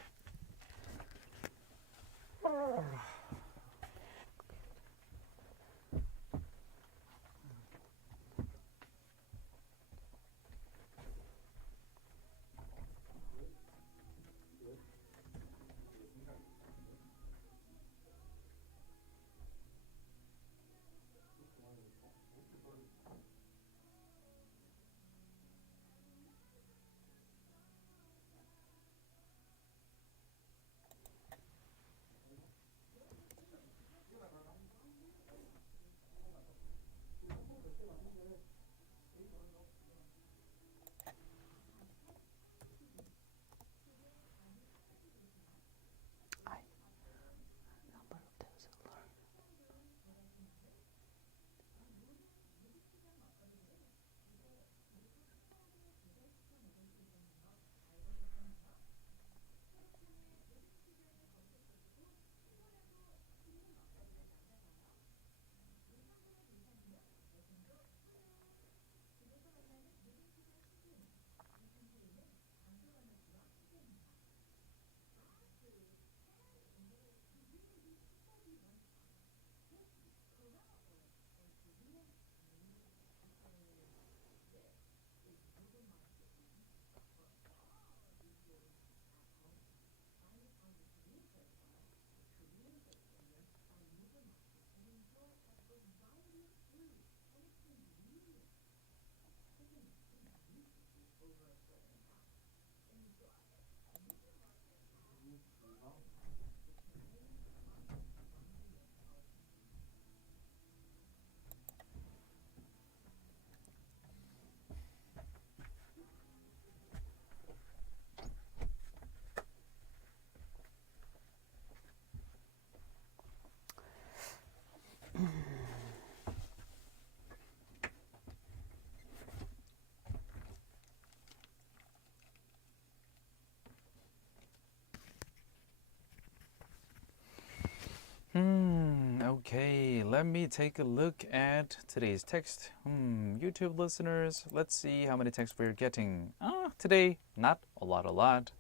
Okay, let me take a look at today's text. YouTube listeners, let's see how many texts we're getting. Today, not a lot.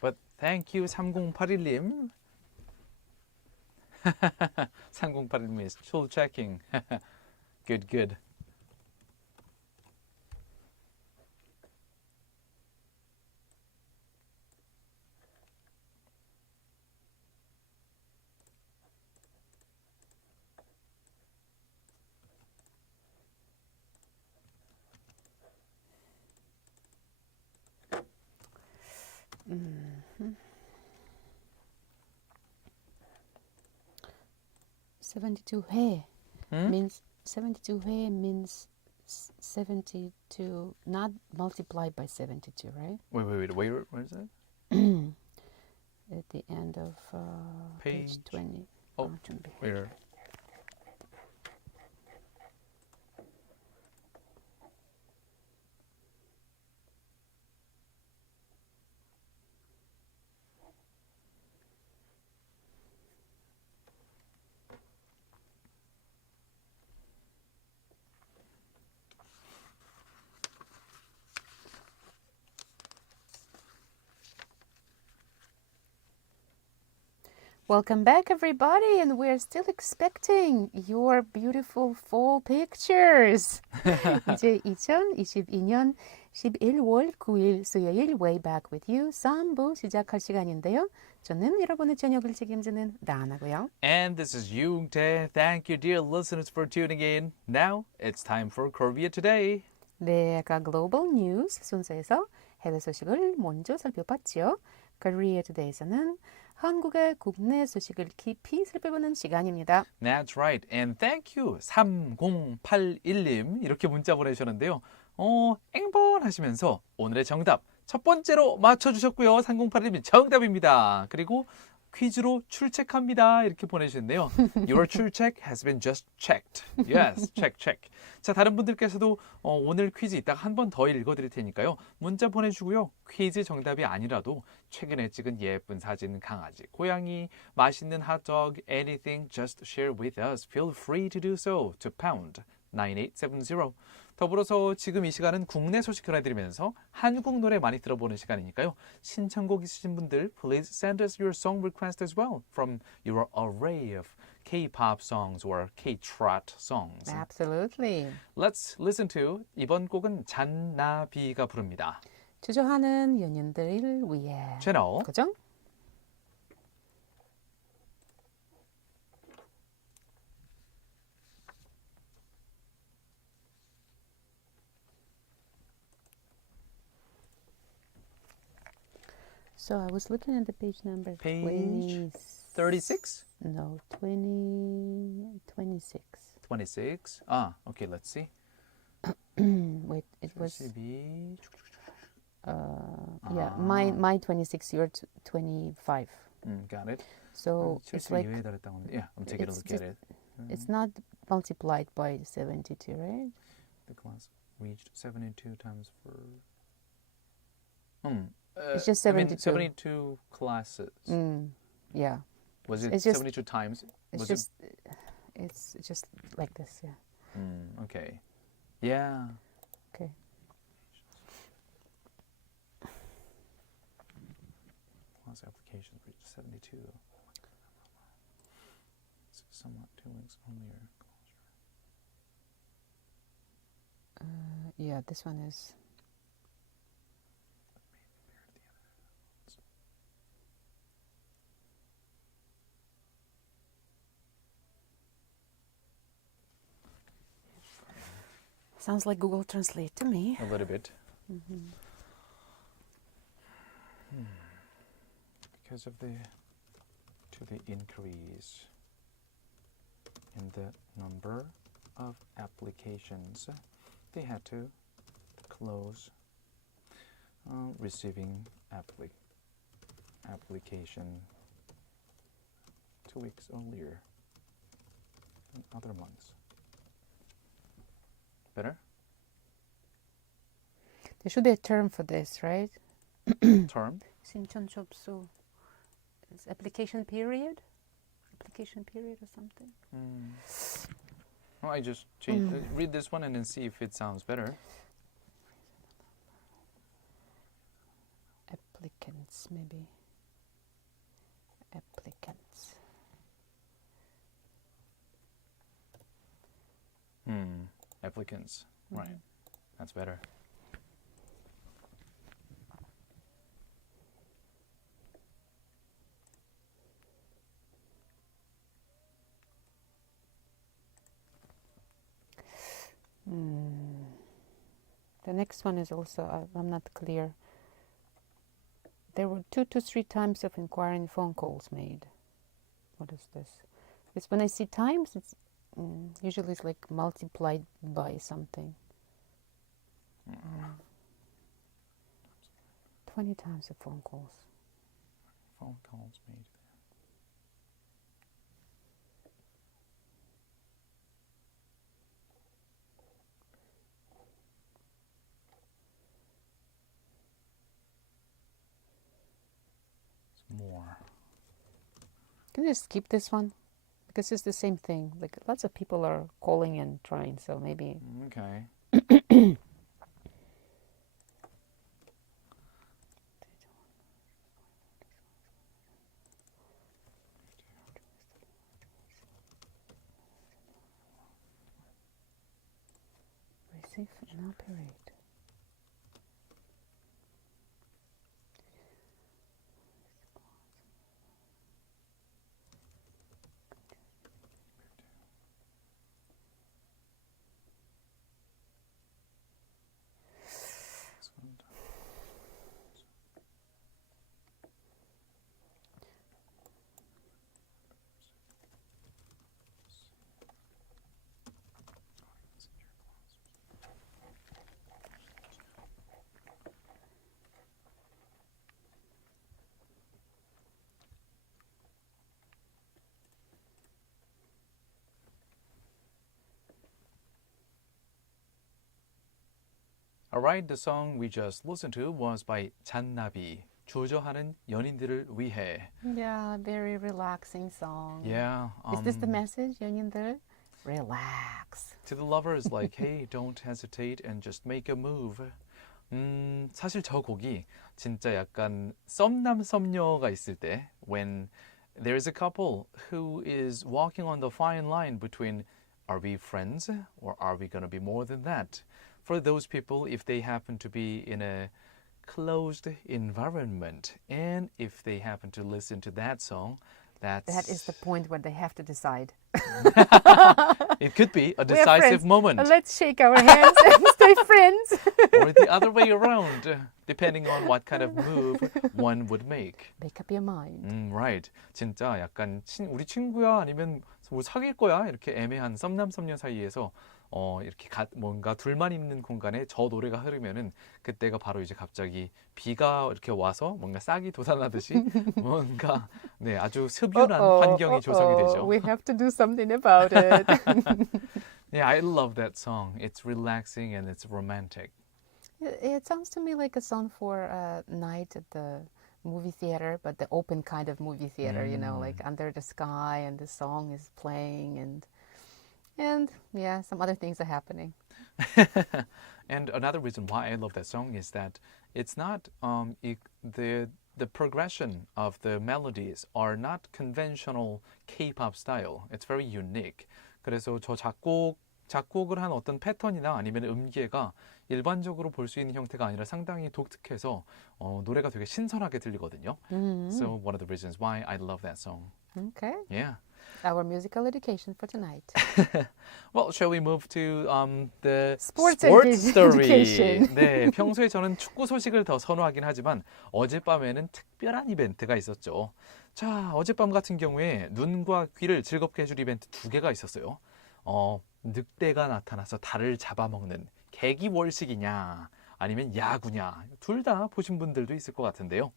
But thank you, 3081님. 3081님 is still checking. Good. Mm-hmm. 72회 means 72회 means 72, not multiplied by 72, right? Wait, where is that? At the end of page 20. 준비. Where? Welcome back, everybody, and we're still expecting your beautiful fall pictures. 이제 2022년 11월 9일 수요일 Way Back with You 3부 시작할 시간인데요. 저는 여러분의 저녁을 책임지는 나나고요. And this is Yoongtae. Thank you, dear listeners, for tuning in. Now it's time for Korea Today. 네, 아까 글로벌 뉴스 순서에서 해외 소식을 먼저 살펴봤죠. Korea Today에서는 한국의 국내 소식을 깊이 살펴보는 시간입니다. That's right. And thank you, 3081님. 이렇게 문자 보내주셨는데요. 앵번하시면서 오늘의 정답 첫 번째로 맞춰주셨고요. 3081님 정답입니다. 그리고 퀴즈로 출첵합니다. 이렇게 보내주셨네요. Your 출첵 has been just checked. Yes, check. 자, 다른 분들께서도 오늘 퀴즈 이따가 한 번 더 읽어드릴 테니까요. 문자 보내주고요. 퀴즈 정답이 아니라도 최근에 찍은 예쁜 사진, 강아지, 고양이, 맛있는 핫도그, anything, just share with us. Feel free to do so. To pound 9870. 더불어서 지금 이 시간은 국내 소식 전해드리면서 한국 노래 많이 들어보는 시간이니까요. 신청곡 있으신 분들 please send us your song request as well from your array of K-pop songs or K-trot songs. Absolutely. Let's listen to 이번 곡은 잔나비가 부릅니다. 주저하는 연인들을 위해. 채널 고정? So I was looking at the page number Page 36? No, 26. 26. Okay, let's see. Wait, it was 32. yeah, my 26, your 25. Got it. So it's like Yeah, I'm taking a look at it. it's not multiplied by 72, right? The class reached 72 times for. It's just I mean, 72. 72 classes. Yeah. Was it it's just- 72 times? It's Was it's just like this, yeah. it? Okay. Yeah. Okay. Class applications reached 72. It's somewhat 2 weeks earlier. Yeah, this one is. Sounds like Google Translate to me. A little bit. Because of the increase in the number of applications, they had to close receiving application 2 weeks earlier than other months. Better? There should be a term for this, right? Term? 신청 접수. It's application period? Application period or something? Well, I just read this one and then see if it sounds better. Applicants, maybe. Applicants. Applicants. Right. That's better. The next one is also, I'm not clear. There were 2 to 3 times of inquiring phone calls made. What is this? It's when I see times, it's usually it's like multiplied by something. 20 times of phone calls. Phone calls made. More. Can you just skip this one? Because it's the same thing. Like lots of people are calling and trying, so maybe. Okay. Receive and operate. Alright, the song we just listened to was by 잔나비, 주저하는 연인들을 위해. Yeah, very relaxing song. Yeah. Is this the message, 연인들? relax. To the lovers, like, hey, don't hesitate and just make a move. 사실 저 곡이 진짜 약간 썸남 썸녀가 있을 때 when there's a couple who is walking on the fine line between are we friends or are we going to be more than that? For those people, if they happen to be in a closed environment and if they happen to listen to that song, That is the point where they have to decide. it could be a We are friends. decisive moment. Let's shake our hands and stay friends. Or the other way around, depending on what kind of move one would make. Make up your mind. Right. 진짜 약간 우리 친구야 아니면 뭐 사귈 거야 이렇게 애매한 썸남 썸녀 사이에서 이렇게 뭔가 둘만 있는 공간에 저 노래가 흐르면은 그때가 바로 이제 갑자기 비가 이렇게 와서 뭔가 싹이 돋아나듯이 뭔가 네 아주 습연한 환경이 조성이 되죠. We have to do something about it. Yeah, I love that song. It's relaxing and it's romantic. It sounds to me like a song for a night at the movie theater, but the open kind of movie theater, you know, like under the sky and the song is playing and yeah, some other things are happening. And another reason why I love that song is that it's not the progression of the melodies are not conventional K-pop style. It's very unique. 그래서 저 작곡을 한 어떤 패턴이나 아니면 음계가 일반적으로 볼 수 있는 형태가 아니라 상당히 독특해서 노래가 되게 신선하게 들리거든요. So one of the reasons why I love that song. Okay. Yeah. Our musical education for tonight. Well, shall we move to the Sports story? education. 네, 평소에 저는 축구 소식을 더 선호하긴 하지만 어젯밤에는 특별한 이벤트가 있었죠. 자, 어젯밤 같은 경우에 눈과 귀를 즐겁게 해줄 이벤트 2개가 있었어요. 늑대가 나타나서 달을 잡아먹는 개기월식이냐 아니면 야구냐 둘 다 보신 분들도 있을 것 같은데요.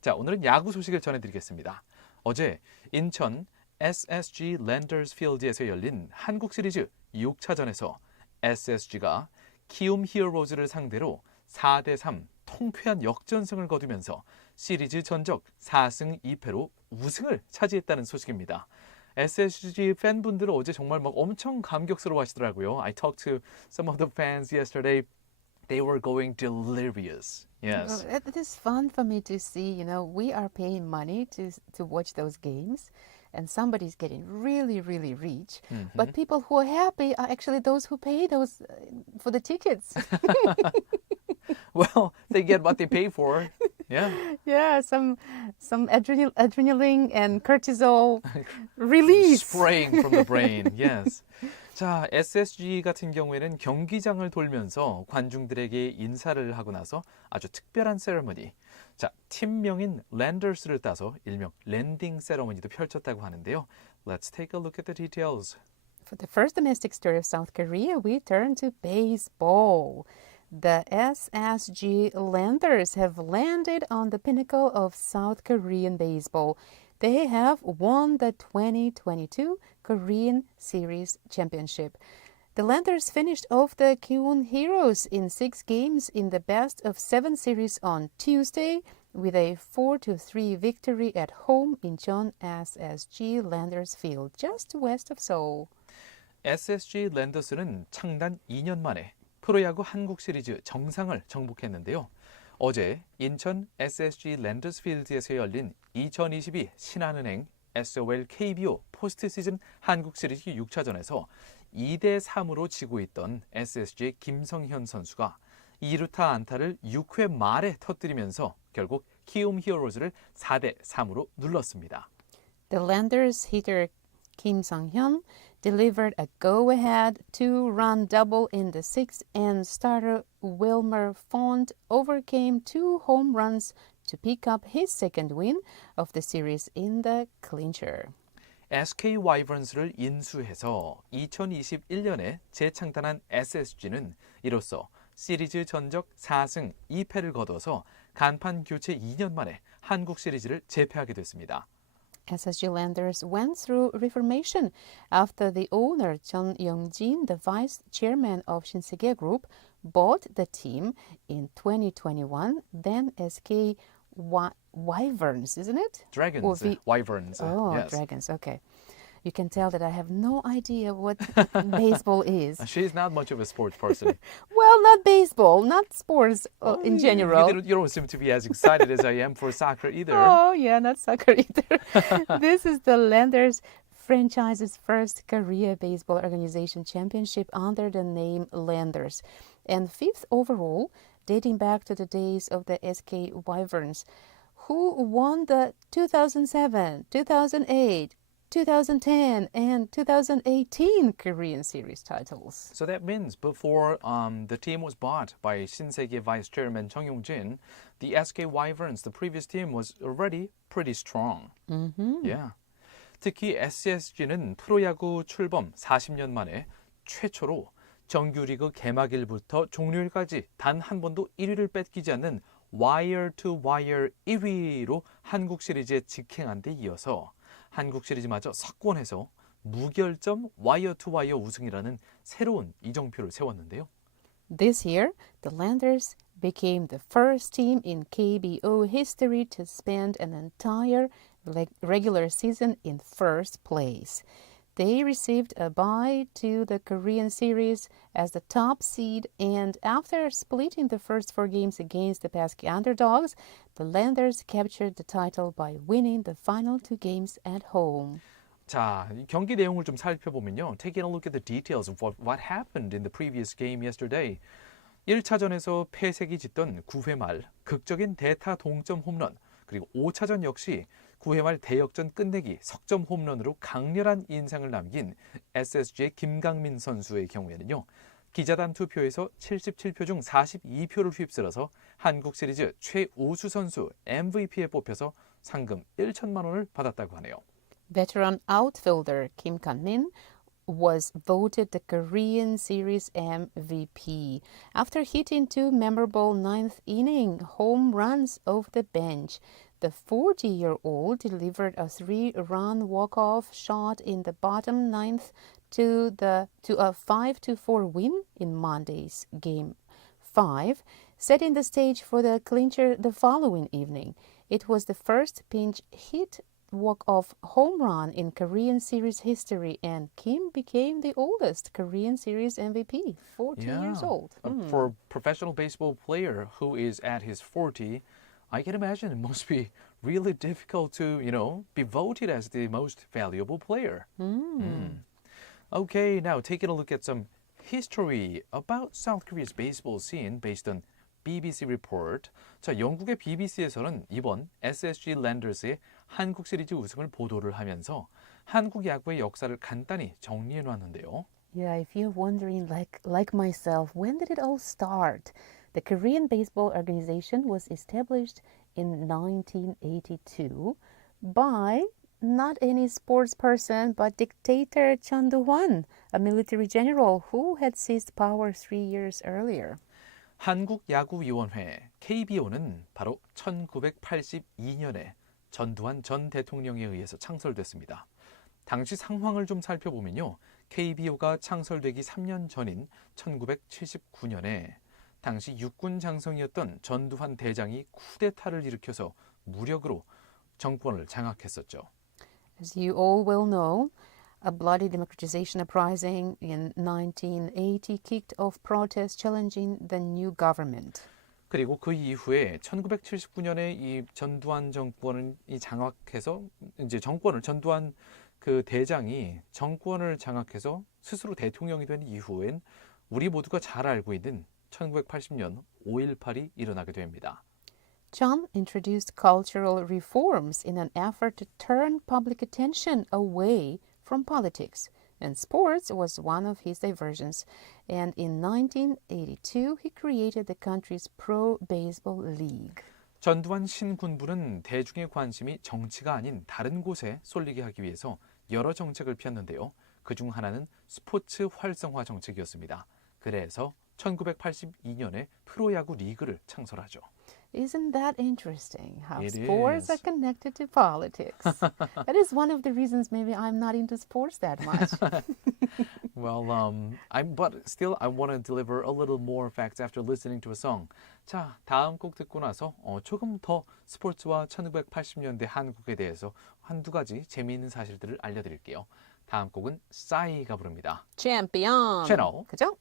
자, 오늘은 야구 소식을 전해드리겠습니다. 어제 인천 SSG 랜더스필드에서 열린 한국 시리즈 6차전에서 SSG가 키움 히어로즈를 상대로 4대3 통쾌한 역전승을 거두면서 시리즈 전적 4승 2패로 우승을 차지했다는 소식입니다. SSG 팬분들은 어제 정말 막 엄청 감격스러워 하시더라고요. I talked to some of the fans yesterday. They were going delirious. Yes. It is fun for me to see, you know, we are paying money to watch those games and somebody's getting really, really rich. But people who are happy are actually those who pay those for the tickets. Well, they get what they pay for. Yeah. Yeah, some adrenaline and cortisol release. Spraying from the brain. Yes. 자, SSG 같은 경우에는 경기장을 돌면서 관중들에게 인사를 하고 나서 아주 특별한 세레머니. 자, 팀명인 랜더스를 따서 일명 랜딩 세레머니도 펼쳤다고 하는데요. Let's take a look at the details. For the first domestic story of South Korea, we turn to baseball. The SSG Landers have landed on the pinnacle of South Korean baseball. They have won the 2022 Korean Series Championship. The Landers finished off the Kiwon Heroes in 6 games in the best of 7 series on Tuesday with a 4-3 victory at home in Incheon SSG Landers Field, just west of Seoul. SSG 랜더스는 창단 2년 만에 프로야구 한국 시리즈 정상을 정복했는데요. 어제 인천 SSG 랜더스필드에서 열린 2022 신한은행 SOL KBO 포스트 시즌 한국 시리즈 6차전에서 2대3으로 지고 있던 SSG의 김성현 선수가 2루타 안타를 6회 말에 터뜨리면서 결국 키움 히어로즈를 4대3으로 눌렀습니다. The Landers hitter Kim Sung-hyun delivered a go-ahead 2-run double in the 6th, and starter Wilmer Font overcame 2 home runs to pick up his second win of the series in the clincher. SK 와이번스를 인수해서 2021년에 재창단한 SSG는 이로써 시리즈 전적 4승 2패를 거둬서 간판 교체 2년 만에 한국 시리즈를 재패하게 됐습니다. SSG Landers went through reformation after the owner Jeon Young-jin, the vice chairman of Shinsegae Group, bought the team in 2021. Then SK Wyverns, isn't it? Dragons, Or Wyverns. Oh, yes. Dragons, okay. You can tell that I have no idea what baseball is. She's not much of a sports person. Well, not baseball, not sports in general. You don't seem to be as excited as I am for soccer either. Oh, yeah, not soccer either. This is the Landers franchise's first Korea baseball organization championship under the name Landers, and fifth overall, dating back to the days of the SK Wyverns, who won the 2007, 2008, 2010, and 2018 Korean series titles. So that means before the team was bought by Shinsegae Vice Chairman Chung Yong-jin, the SK Wyverns, the previous team, was already pretty strong. Yeah. 특히 SSG는 프로야구 출범 40년 만에 최초로 정규리그 개막일부터 종료일까지 단 한 번도 1위를 뺏기지 않는 와이어 투 와이어 1위로 한국 시리즈에 직행한 데 이어서 한국 시리즈마저 석권해서 무결점 와이어 투 와이어 우승이라는 새로운 이정표를 세웠는데요. This year, the Landers became the first team in KBO history to spend an entire regular season in first place. They received a bye to the Korean series as the top seed, and after splitting the first 4 games against the pesky underdogs, the Landers captured the title by winning the final 2 games at home. 자, 경기 내용을 좀 살펴보면요. Taking a look at the details of what happened in the previous game yesterday. 1차전에서 패색이 짙던 9회 말 극적인 대타 동점 홈런, 그리고 5차전 역시 9회 말 대역전 끝내기 석점 홈런으로 강렬한 인상을 남긴 SSG의 김강민 선수의 경우에는요. 기자단 투표에서 77표 중 42표를 휩쓸어서 한국 시리즈 최우수 선수 MVP에 뽑혀서 상금 1천만 원을 받았다고 하네요. Veteran outfielder Kim Kan-min was voted the Korean Series MVP after hitting 2 memorable ninth inning home runs off the bench. The 40-year-old delivered a 3-run walk-off shot in the bottom ninth to a 5-4 win in Monday's Game 5, setting the stage for the clincher the following evening. It was the first pinch hit walk-off home run in Korean Series history, and Kim became the oldest Korean Series MVP, 40 years old. For a professional baseball player who is at his 40, I can imagine it must be really difficult to, be voted as the most valuable player. Okay, now taking a look at some history about South Korea's baseball scene based on BBC report. 자, 영국의 BBC에서는 이번 SSG 랜더스의 한국 시리즈 우승을 보도를 하면서 한국 야구의 역사를 간단히 정리해 놨는데요. Yeah, if you're wondering, like myself, when did it all start? The Korean Baseball Organization was established in 1982 by not any sports person, but dictator Chun Doo-hwan, a military general who had seized power 3 years earlier. 한국야구위원회 KBO는 바로 1982년에 전두환 전 대통령에 의해서 창설됐습니다. 당시 상황을 좀 살펴보면요. KBO가 창설되기 3년 전인 1979년에 당시 육군 장성이었던 전두환 대장이 쿠데타를 일으켜서 무력으로 정권을 장악했었죠. As you all well know, a bloody democratization uprising in 1980 kicked off protests challenging the new government. 그리고 그 이후에 1979년에 이 전두환 정권을 장악해서 이제 전두환 그 대장이 정권을 장악해서 스스로 대통령이 된 이후엔 우리 모두가 잘 알고 있는 1980년 5.18이 일어나게 됩니다. Chun introduced cultural reforms in an effort to turn public attention away from politics, and sports was one of his diversions. And in 1982, he created the country's Pro Baseball League. 전두환 신군부는 대중의 관심이 정치가 아닌 다른 곳에 쏠리게 하기 위해서 여러 정책을 폈는데요. 그중 하나는 스포츠 활성화 정책이었습니다. 그래서 1982년에 프로야구 리그를 창설하죠. Isn't that interesting how It sports is. are connected to politics? That is one of the reasons maybe I'm not into sports that much. Well, but still I want to deliver a little more facts after listening to a song. 자, 다음 곡 듣고 나서 조금 더 스포츠와 1980년대 한국에 대해서 한두 가지 재미있는 사실들을 알려드릴게요. 다음 곡은 싸이가 부릅니다. Champion. 채널. 그죠?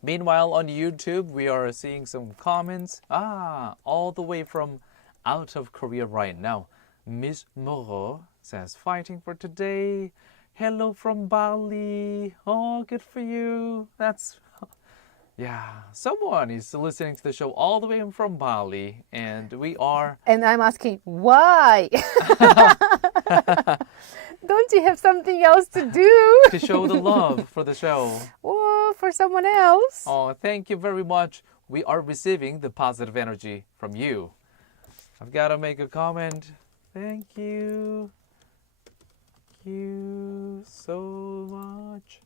Meanwhile, on YouTube, we are seeing some comments. All the way from out of Korea right now. Miss Moro says, fighting for today. Hello from Bali. Oh, good for you. Yeah, someone is listening to the show all the way from Bali, and we are... And I'm asking, why? Don't you have something else to do? to show the love for the show. Or for someone else? Oh, thank you very much. We are receiving the positive energy from you. I've got to make a comment. Thank you. Thank you so much.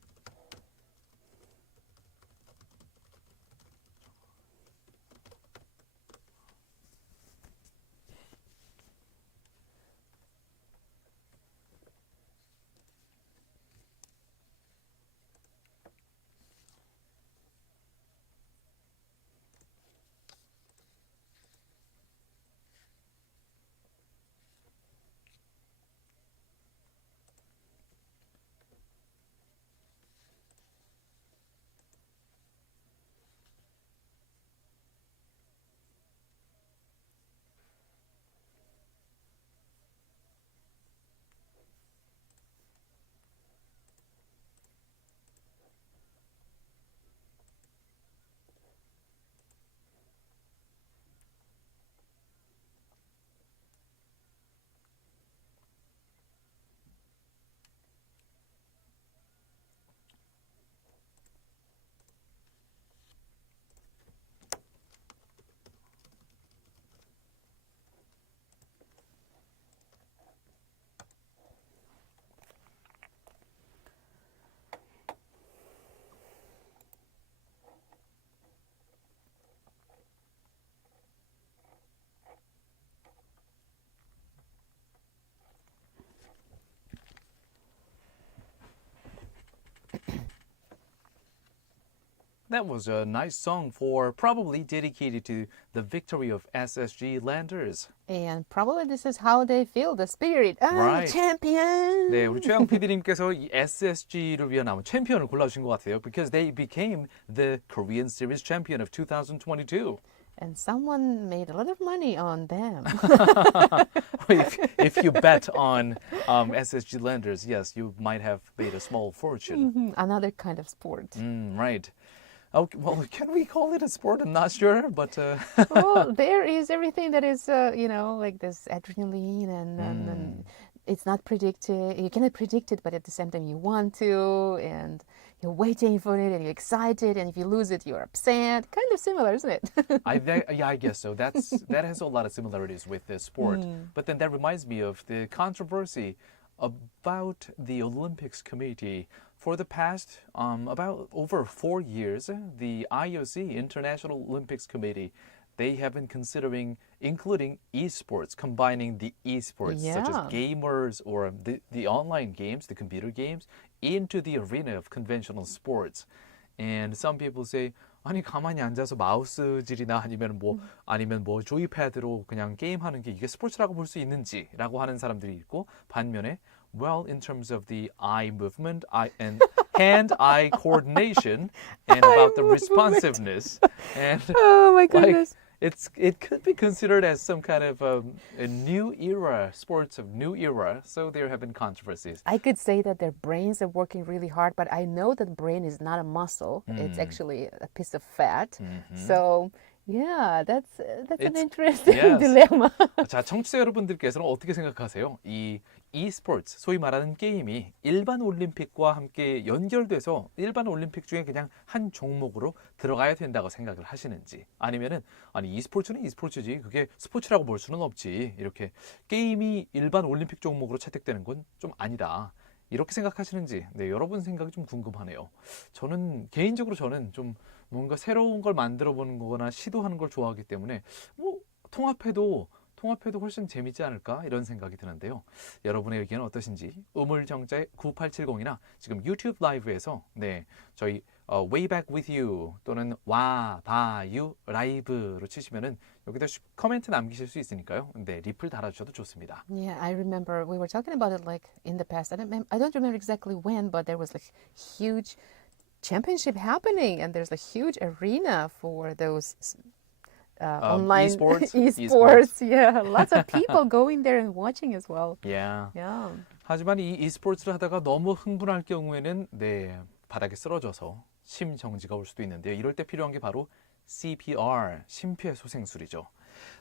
That was a nice song probably dedicated to the victory of SSG Landers. And probably this is how they feel the spirit. Right. Champion! 네, 우리 최영 PD님께서 이 SSG를 위한 아마 챔피언을 골라주신 것 같아요. Because they became the Korean Series champion of 2022. And someone made a lot of money on them. if you bet on SSG Landers, yes, you might have made a small fortune. Another kind of sport. Right. Okay, well, can we call it a sport? I'm not sure, but... Well, there is everything that is, like this adrenaline and it's not predicted. You cannot predict it, but at the same time you want to, and you're waiting for it, and you're excited, and if you lose it, you're upset. Kind of similar, isn't it? I guess so. That has a lot of similarities with this sport. But then that reminds me of the controversy about the Olympics Committee. For the past about over 4 years, the IOC, International Olympics Committee, they have been considering including esports, combining the esports, such as gamers or the online games, the computer games, into the arena of conventional sports. And some people say, 아니 가만히 앉아서 마우스질이나 아니면 뭐 조이패드로 그냥 게임하는 게 이게 스포츠라고 볼 수 있는지라고 하는 사람들이 있고, 반면에 well, in terms of the eye movement and hand-eye coordination and about the responsiveness and Oh my goodness. it could be considered as some kind of a new era, sports of new era. So there have been controversies. I could say that their brains are working really hard, but I know that brain is not a muscle. It's actually a piece of fat. So yeah, that's an interesting yes. dilemma. 자, 청취자 여러분들께서는 어떻게 생각하세요? 이 e스포츠, 소위 말하는 게임이 일반 올림픽과 함께 연결돼서 일반 올림픽 중에 그냥 한 종목으로 들어가야 된다고 생각을 하시는지, 아니면은 아니 e스포츠는 e스포츠지 그게 스포츠라고 볼 수는 없지, 이렇게 게임이 일반 올림픽 종목으로 채택되는 건 좀 아니다, 이렇게 생각하시는지, 네, 여러분 생각이 좀 궁금하네요. 개인적으로 저는 좀 뭔가 새로운 걸 만들어 보는 거나 시도하는 걸 좋아하기 때문에 뭐 통합해도 통합해도 훨씬 재밌지 않을까 이런 생각이 드는데요. 여러분의 의견은 어떠신지 우물정자의 9870이나 지금 유튜브 라이브에서 저희 Way Back With You 또는 와, 봐, 유 라이브로 치시면은 여기다 코멘트 남기실 수 있으니까요. 리플 달아주셔도 좋습니다. Yeah, I remember we were talking about it like in the past. I don't remember exactly when, but there was like huge championship happening, and there's a huge arena for those online esports. Yeah, lots of people going there and watching as well. Yeah. Yeah. 하지만 이 e스포츠를 하다가 너무 흥분할 경우에는 바닥에 쓰러져서 심정지가 올 수도 있는데요. 이럴 때 필요한 게 바로 CPR, 심폐소생술이죠.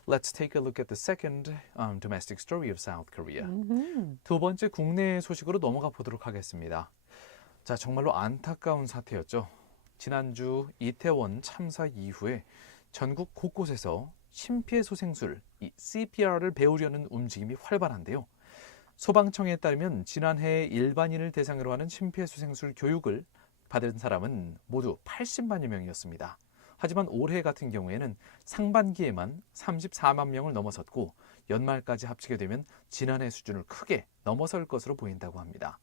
Let's take a look at the second domestic story of South Korea. 두 번째 국내 소식으로 넘어가 보도록 하겠습니다. 자, 정말로 안타까운 사태였죠. 지난주 이태원 참사 이후에 전국 곳곳에서 심폐소생술, 이 CPR을 배우려는 움직임이 활발한데요. 소방청에 따르면 지난해 일반인을 대상으로 하는 심폐소생술 교육을 받은 사람은 모두 80만여 명이었습니다. 하지만 올해 같은 경우에는 상반기에만 34만 명을 넘어섰고 연말까지 합치게 되면 지난해 수준을 크게 넘어설 것으로 보인다고 합니다.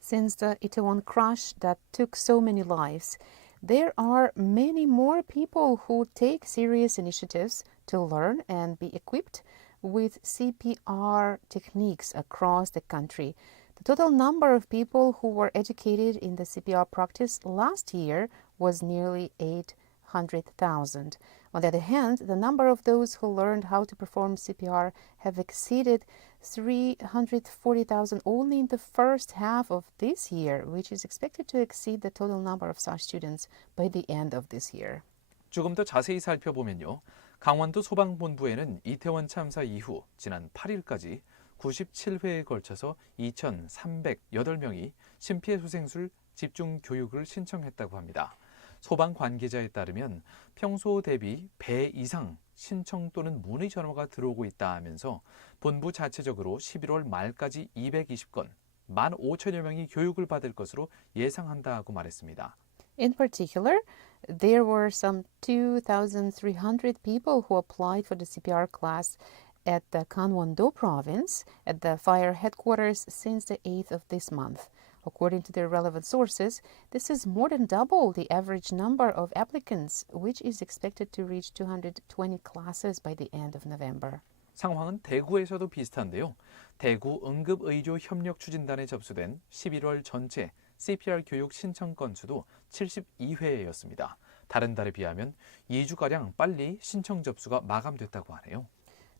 Since the Itaewon crash that took so many lives, there are many more people who take serious initiatives to learn and be equipped with CPR techniques across the country. The total number of people who were educated in the CPR practice last year was nearly 800,000. On the other hand, the number of those who learned how to perform CPR have exceeded 340,000 only in the first half of this year, which is expected to exceed the total number of such students by the end of this year. 조금 더 자세히 살펴보면요. 강원도 소방본부에는 이태원 참사 이후 지난 8일까지 97회에 걸쳐서 2,308명이 심폐소생술 집중 교육을 신청했다고 합니다. 소방 관계자에 따르면 평소 대비 배 이상 신청 또는 문의 전화가 들어오고 있다 하면서 본부 자체적으로 11월 말까지 220건, 15,000여 명이 교육을 받을 것으로 예상한다고 말했습니다. In particular, there were some 2,300 people who applied for the CPR class at the Gangwon-do province at the fire headquarters since the 8th of this month. According to the relevant sources, this is more than double the average number of applicants, which is expected to reach 220 classes by the end of November. 상황은 대구에서도 비슷한데요. 대구 응급의료협력추진단에 접수된 11월 전체 CPR 교육 신청 건수도 72회였습니다. 다른 달에 비하면 2주가량 빨리 신청 접수가 마감됐다고 하네요.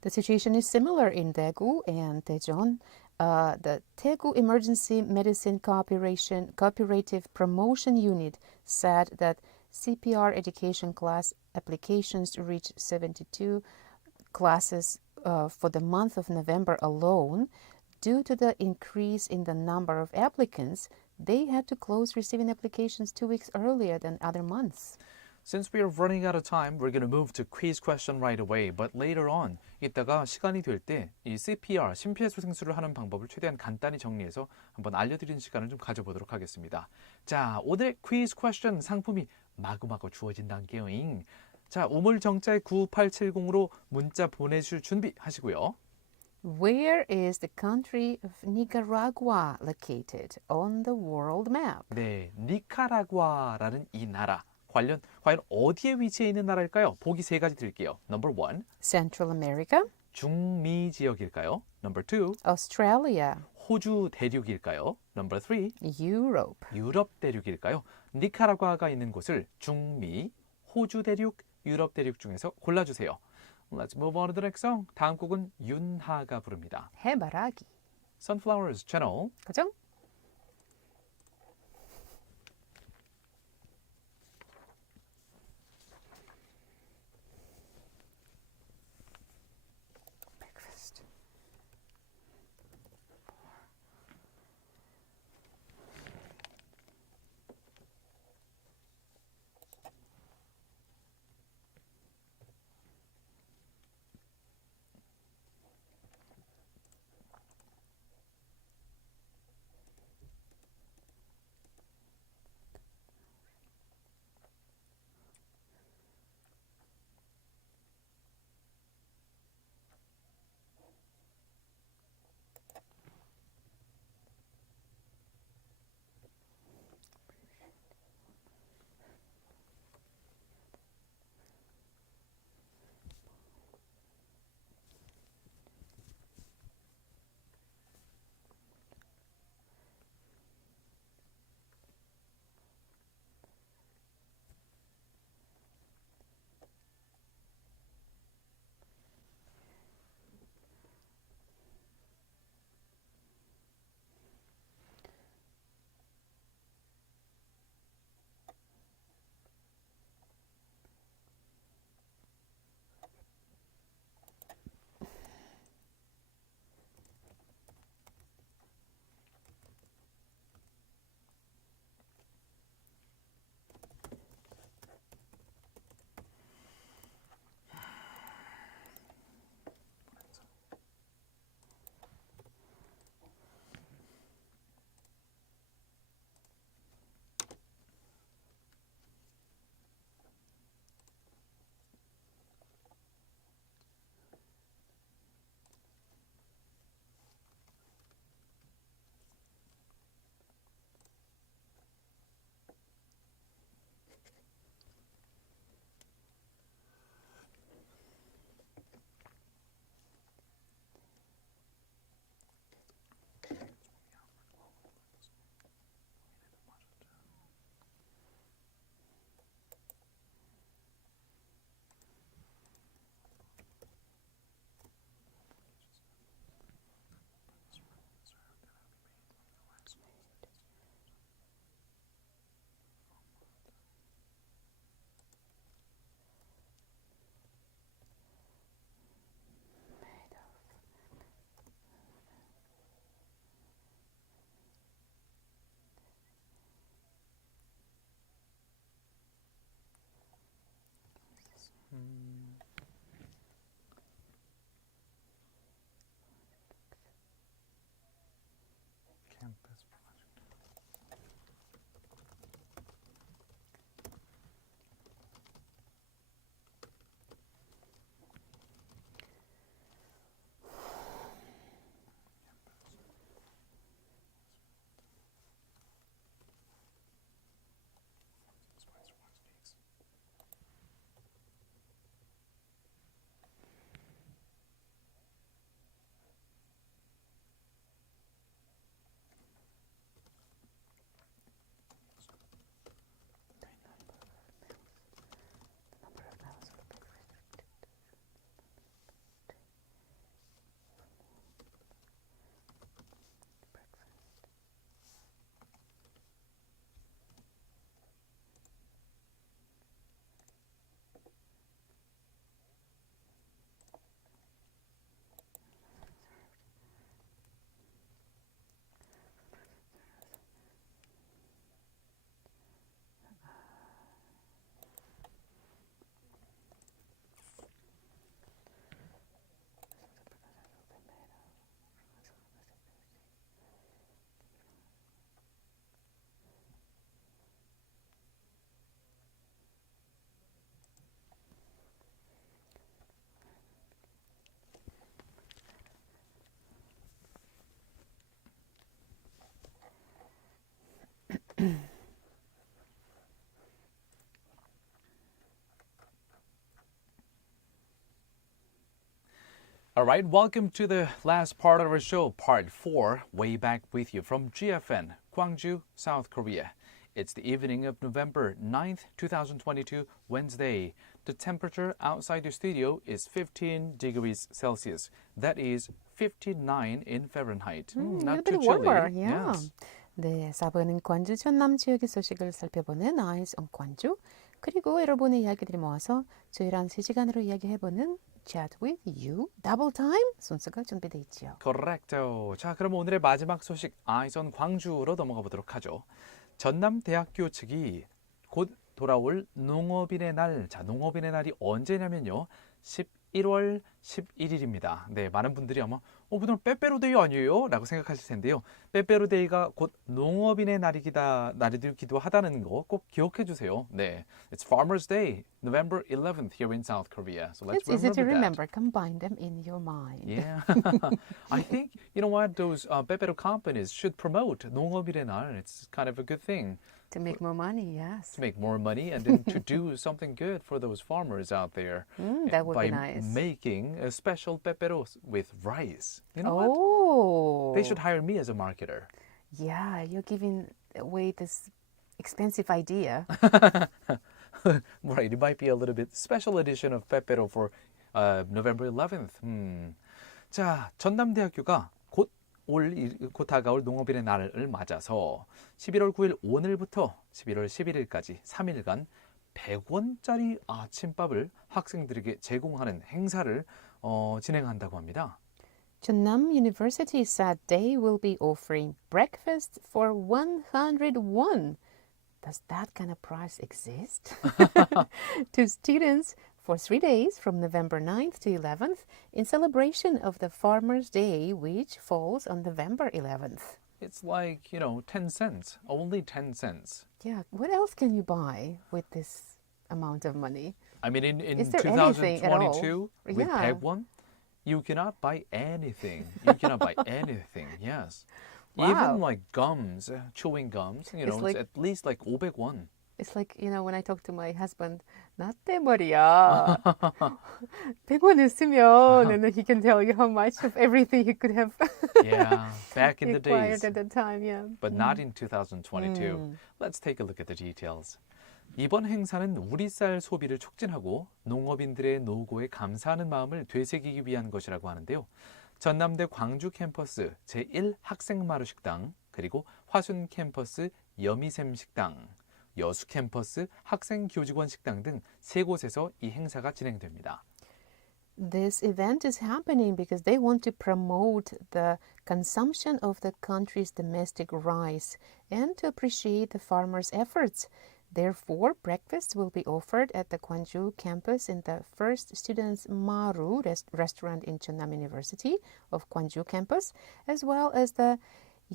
The situation is similar in Daegu and Daejeon. The Daegu Emergency Medicine Cooperative Promotion Unit said that CPR education class applications reached 72 classes for the month of November alone. Due to the increase in the number of applicants, they had to close receiving applications 2 weeks earlier than other months. Since we are running out of time, we're going to move to quiz question right away. But later on, 이따가 시간이 될 때 이 CPR, 심폐소생술을 하는 방법을 최대한 간단히 정리해서 한번 알려드리는 시간을 좀 가져보도록 하겠습니다. 자, 오늘의 quiz question 상품이 마구마구 주어진다는게요. 자, 우물정자의 9870으로 문자 보내실 준비하시고요. Where is the country of Nicaragua located on the world map? 네, 니카라과라는 이 나라. 과연 어디에 위치해 있는 나라일까요? 보기 세 가지 드릴게요. Number 1. Central America. 중미 지역일까요? Number 2. Australia. 호주 대륙일까요? Number 3. Europe. 유럽 대륙일까요? 니카라과가 있는 곳을 중미, 호주 대륙, 유럽 대륙 중에서 골라주세요. Let's move on to the next song. 다음 곡은 윤하가 부릅니다. 해바라기. Sunflowers 채널. 고정. All right, welcome to the last part of our show, part 4, Way Back with you from GFN, Gwangju, South Korea. It's the evening of November 9th, 2022, Wednesday. The temperature outside the studio is 15 degrees Celsius. That is 59 in Fahrenheit. A Not little too bit chilly. warmer, yeah. Yes. 네, 4번은 광주 전남 지역의 소식을 살펴보는 Eyes on 광주. 그리고 여러분의 이야기들이 모아서 조율한 3시간으로 이야기해보는 Chat with You, Double Time 순서가 준비되어 있지요. Correcto. 자, 그럼 오늘의 마지막 소식, Eyes on 광주로 넘어가 보도록 하죠. 전남대학교 측이 곧 돌아올 농업인의 날, 자, 농업인의 날이 언제냐면요. 11월 11일입니다. 네, 많은 분들이 아마 그럼 빼빼로데이 아니에요? 라고 생각하실 텐데요. 빼빼로데이가 곧 농업인의 날이기도 하다는 거 꼭 기억해 주세요. 네, It's Farmer's Day, November 11th here in South Korea. So let's It's easy to remember remember. Combine them in your mind. Yeah. I think, you know what, those 빼빼로 companies should promote 농업인의 날. It's kind of a good thing. To make more money, yes. To make more money and then to do something good for those farmers out there. That would by be nice. making a special peperos with rice. You know what? Oh, They should hire me as a marketer. yeah, you're giving away this expensive idea. Right, it might be a little bit special edition of pepero for November 11th. 자, 전남대학교가 곧 다가올 농업인의 날을 맞아서 11월 9일 오늘부터 11월 11일까지 3일간 100원짜리 아침밥을 학생들에게 제공하는 행사를 진행한다고 합니다. Chonnam University said they will be offering breakfast for 101. Does that kind of price exist? To students for 3 days from November 9th to 11th in celebration of the Farmer's Day, which falls on November 11th. It's like, 10 cents, only 10 cents. Yeah, what else can you buy with this amount of money? I mean, in Is there anything at all? 2022, with Yeah. 100, you cannot buy anything. You cannot buy anything, yes. Wow. Even like gums, chewing gums, It's like- it's at least like 500won. It's like, when I talk to my husband, 나 때 말이야. 100원 있으면, and then he can tell you how much of everything he could have Yeah, back in the acquired days. at that time, yeah. But not in 2022. Let's take a look at the details. 이번 행사는 우리 쌀 소비를 촉진하고 농업인들의 노고에 감사하는 마음을 되새기기 위한 것이라고 하는데요. 전남대 광주 캠퍼스 제1 학생마루 식당, 그리고 화순 캠퍼스 여미샘 식당, 여수 캠퍼스 학생교직원 식당 등 3곳에서 이 행사가 진행됩니다. This event is happening because they want to promote the consumption of the country's domestic rice and to appreciate the farmers' efforts. Therefore, breakfast will be offered at the Gwangju campus in the First Students Maru restaurant in Chonnam University of Gwangju campus, as well as the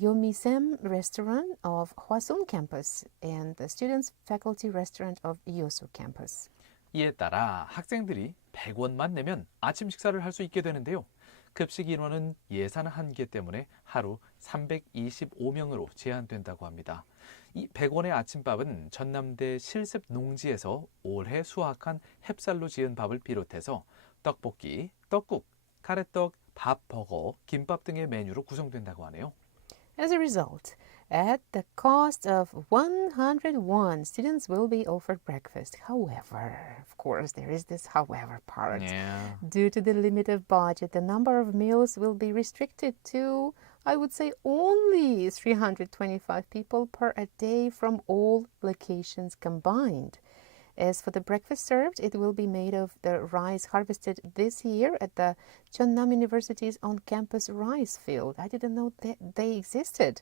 Yomisem restaurant of Hwasun campus and the Students Faculty restaurant of Yosu campus. 이에 따라 학생들이 100원만 내면 아침 식사를 할 수 있게 되는데요. 급식 인원은 예산 한계 때문에 하루 325명으로 제한된다고 합니다. 이 100원의 아침밥은 전남대 실습 농지에서 올해 수확한 햅쌀로 지은 밥을 비롯해서 떡볶이, 떡국, 가래떡, 밥버거, 김밥 등의 메뉴로 구성된다고 하네요. As a result, at the cost of 101, students will be offered breakfast. However, of course, there is this however part. Yeah. Due to the limit of budget, the number of meals will be restricted to, I would say, only 325 people per a day from all locations combined. As for the breakfast served, it will be made of the rice harvested this year at the Chonnam University's on-campus rice field. I didn't know that they existed.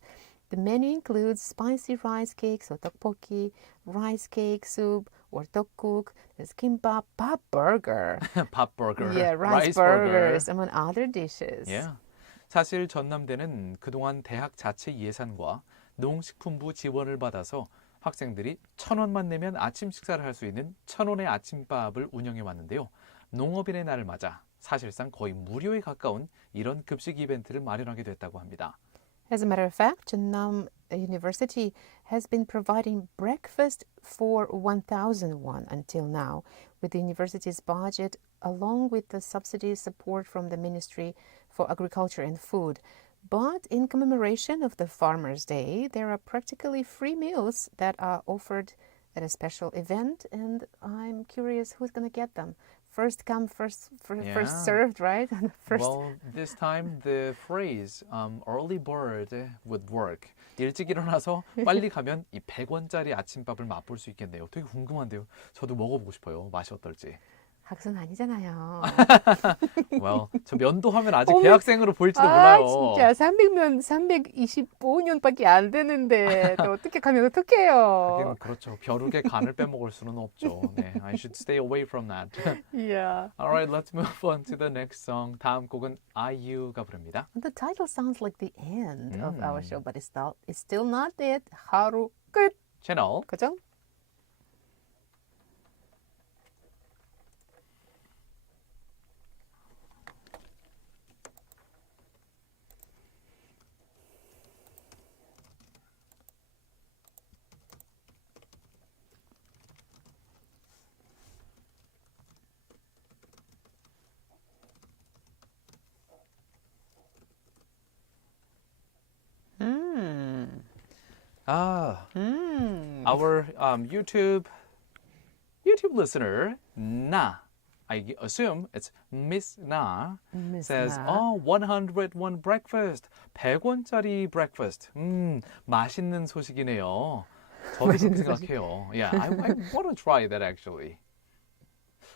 The menu includes spicy rice cakes or tteokbokki, rice cake soup or tteokguk, there's kimbap, pop burger. 밥 버거, Yeah, rice burgers, among other dishes. Yeah. 사실 전남대는 그동안 대학 자체 예산과 농식품부 지원을 받아서 학생들이 1,000원만 내면 아침 식사를 할 수 있는 1,000원의 아침밥을 운영해 왔는데요. 농업인의 날을 맞아 사실상 거의 무료에 가까운 이런 급식 이벤트를 마련하게 됐다고 합니다. As a matter of fact, Jeonnam University has been providing breakfast for 1,000 won until now, with the university's budget along with the subsidy support from the Ministry for Agriculture and Food. But in commemoration of the Farmers' Day, there are practically free meals that are offered at a special event, and I'm curious who's going to get them. First come, first served, right? First. Well, this time the phrase early bird would work. 일찍 일어나서 빨리 가면 이 100원짜리 아침밥을 맛볼 수 있겠네요. 되게 궁금한데요. 저도 먹어보고 싶어요. 맛이 어떨지. 학생 아니잖아요. Well, 저 면도 하면 아직 대학생으로 보일지도 몰라요. 진짜 300년, 325년밖에 안 되는데 또 어떻게 가면 어떡해요. 하긴 그렇죠. 벼룩의 간을 빼먹을 수는 없죠. 네, I should stay away from that. Yeah. Alright, let's move on to the next song. 다음 곡은 IU가 부릅니다. The title sounds like the end of our show, but it's still not it. 하루 끝. 채널 그죠? Our YouTube listener Na, I assume it's Miss Na, says, Na. "Oh, 101 breakfast, 100원짜리 breakfast. 맛있는 소식이네요." 저도 그렇게 생각해요. Yeah, I want to try that actually.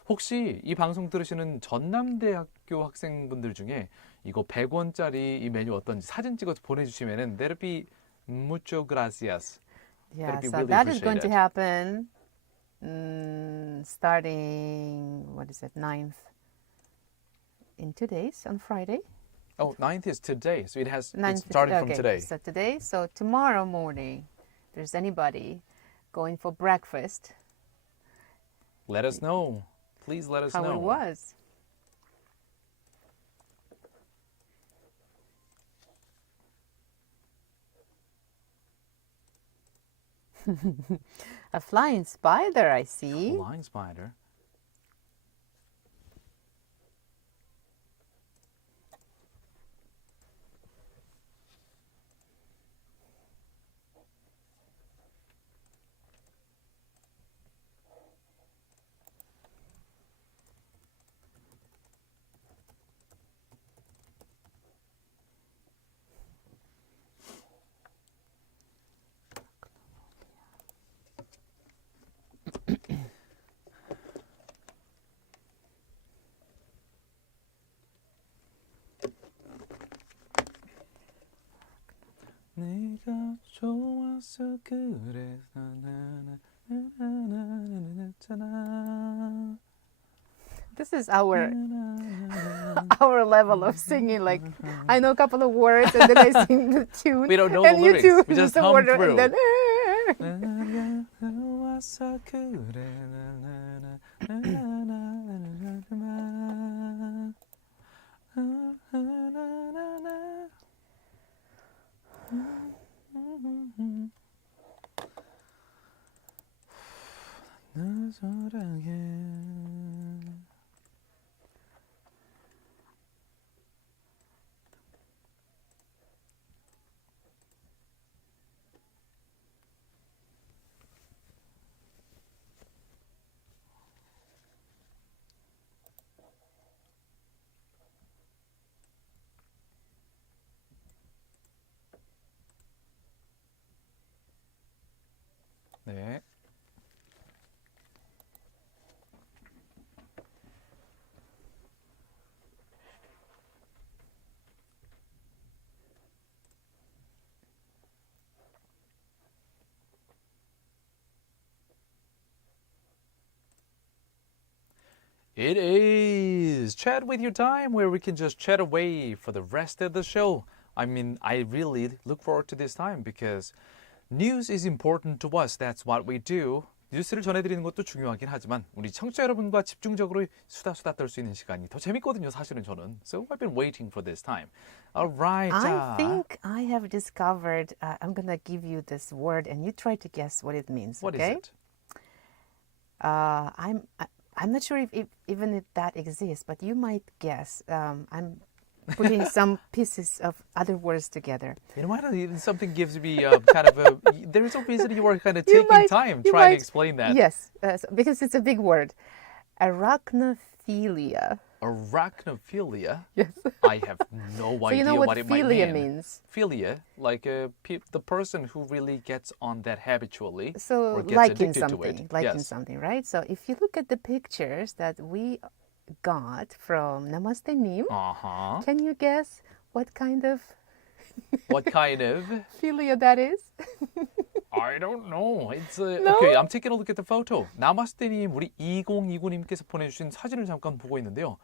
혹시 이 방송 들으시는 전남대학교 학생분들 중에 이거 100원짜리 이 메뉴 어떤지 사진 찍어서 보내주시면은 that'd be mucho gracias. Yeah, That'd be so really that is going to appreciated. happen starting, 9th? In 2 days, on Friday. Oh, 9th is today, so it's 9th, starting from okay, today. So today, so tomorrow morning, if there's anybody going for breakfast, Let us know. Please let us how know. it was. A flying spider, I see. Flying spider. 네가 좋아서 그래서 나나나나나나나나 This is our level of singing. Like, I know a couple of words and then I sing the tune. We don't know and the you lyrics. two We just the hum order, through. and then 네가 좋아서 그래 나나나나나나나나나나 나 사랑해. 네. It is Chat with Your Time, where we can just chat away for the rest of the show. I mean, I really look forward to this time because news is important to us. That's what we do. 뉴스를 전해드리는 것도 중요하긴 하지만 우리 청취자 여러분과 집중적으로 수다 떨 수 있는 시간이 더 재밌거든요. 사실은 저는. So I've been waiting for this time. Alright. I think I have discovered. I'm gonna give you this word, and you try to guess what it means. What is okay? it? I'm not sure if even if that exists, but you might guess. I'm putting some pieces of other words together. You know what? Something gives me kind of a. There's a reason you were kind of taking time you trying might- to explain that. Yes, because it's a big word. Arachnophilia. Arachnophilia. Yes. I have no So idea you know what it might philia mean. means? Philia, like the person who really gets on that habitually So or gets liking addicted to something, it. liking Yes. something, right? So if you look at the pictures that we got from Namaste Nim, Uh-huh. can you guess what kind of What kind of? philia that is? I don't know. It's No? okay. I'm taking a look at the photo. 나마스테님 우리 2029님께서 보내주신 사진을 잠깐 보고 있는데요.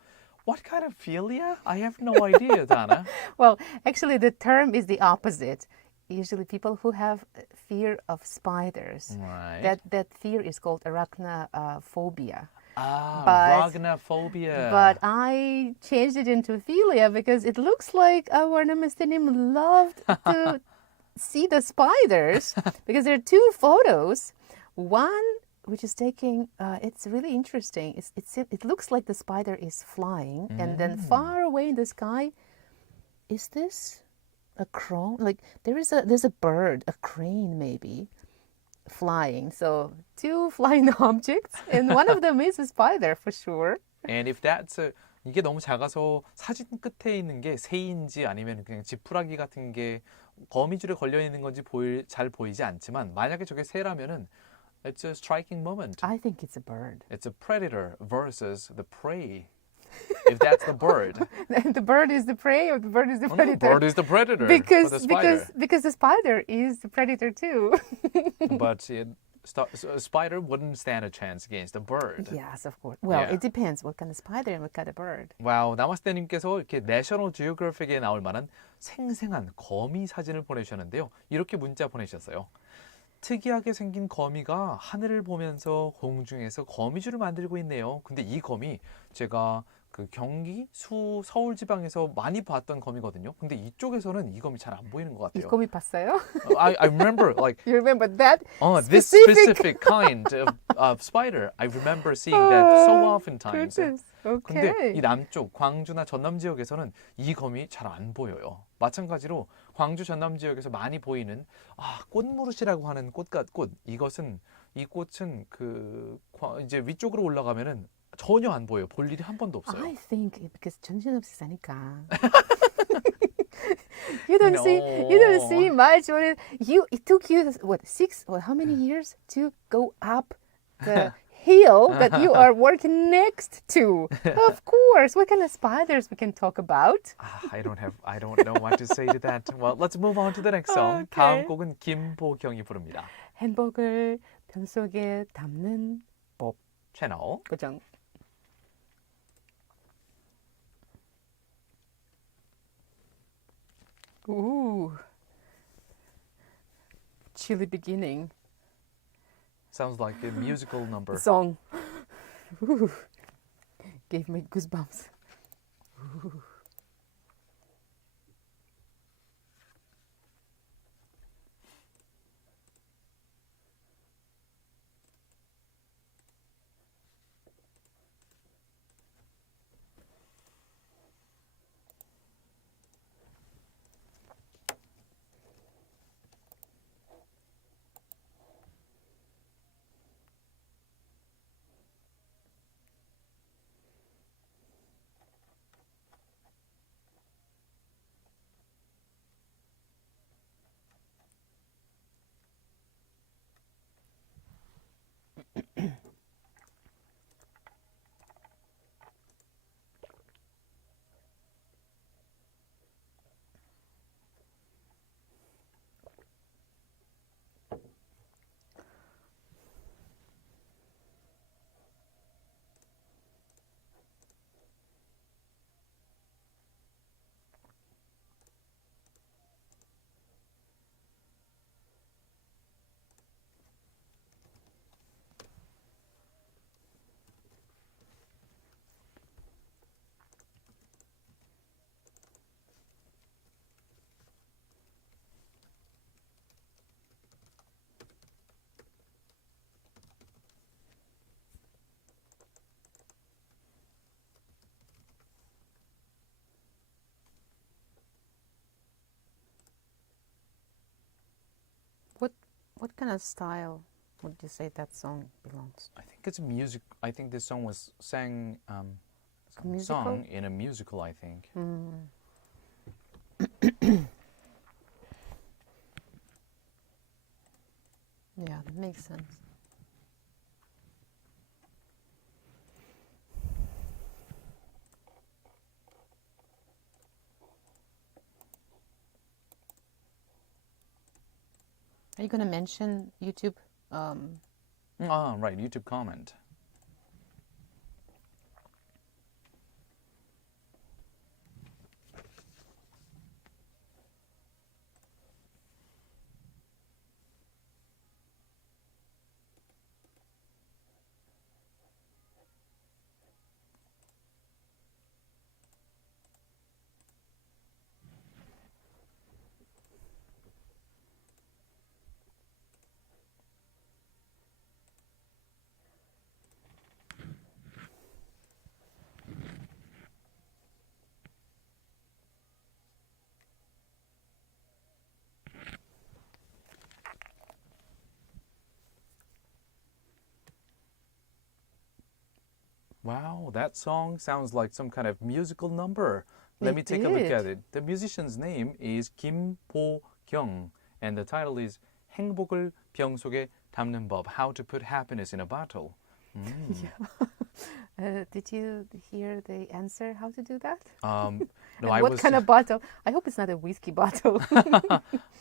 What kind of philia? I have no idea, Dana. Well, actually, the term is the opposite. Usually, people who have fear of spiders, Right. that fear is called arachnophobia. Ah, arachnophobia. But I changed it into philia because it looks like our Namastenim loved to see the spiders because there are two photos. One which is taking, it's really interesting. It looks like the spider is flying, and then far away in the sky, is this a crone? Like there's a bird, a crane maybe, flying. So two flying objects, and one of them is a spider for sure. And if that's 이게 너무 작아서 사진 끝에 있는 게 새인지 아니면 그냥 지푸라기 같은 게 거미줄에 걸려 있는 건지 잘 보이지 않지만 만약에 저게 새라면은 it's a striking moment. I think it's a bird. It's a predator versus the prey. If that's the bird. The bird is the prey, or the bird is the Oh, no, predator. the bird is the predator. because for the spider. because the spider is the predator too. But a spider wouldn't stand a chance against a bird. Yes, of course. Well, Yeah. it depends what kind of spider and what kind of bird. 와우, 나마스테님께서 이렇게 내셔널 지오그래픽에 나올 만한 생생한 거미 사진을 보내주셨는데요. 이렇게 문자 보내주셨어요. 특이하게 생긴 거미가 하늘을 보면서 공중에서 거미줄을 만들고 있네요. 근데 이 거미 제가 그 경기, 서울 지방에서 많이 봤던 거미거든요. 근데 이쪽에서는 이 거미 잘 안 보이는 것 이 같아요. 거미 봤어요? I remember like You remember that? this specific kind of spider. I remember seeing that so oftentimes. Goodness. 근데 Okay. 이 남쪽 광주나 전남 지역에서는 이 거미 잘 안 보여요. 마찬가지로 광주 전남 지역에서 많이 보이는 꽃무릇이라고 하는 꽃 이 꽃은 이제 위쪽으로 올라가면은 전혀 안 보여요. 볼 일이 한 번도 없어요. I think because 정신없이 사니까. You don't see much. It took you what 6 or how many years to go up the hill that you are working next to? Of course. What kind of spiders we can talk about? I don't know what to say to that. Well, let's move on to the next song. Okay. 다음 곡은 김보경이 부릅니다. 행복을 편 속에 담는 법. 채널 고정. Ooh. Chilly beginning. sounds like a musical number. Song. Ooh. Gave me goosebumps. Ooh. kind of style would you say that song belongs? I think it's a music. I think this song was sang Musical? sung in a musical. I think. Yeah, that makes sense. Are you going to mention YouTube? Right. YouTube comment. Wow, that song sounds like some kind of musical number. Let me take a look at it. The musician's name is 김보경, and the title is 행복을 병 속에 담는 법, How to Put Happiness in a Bottle. Did you hear the answer? How to do that? No, What kind of bottle? I hope it's not a whiskey bottle.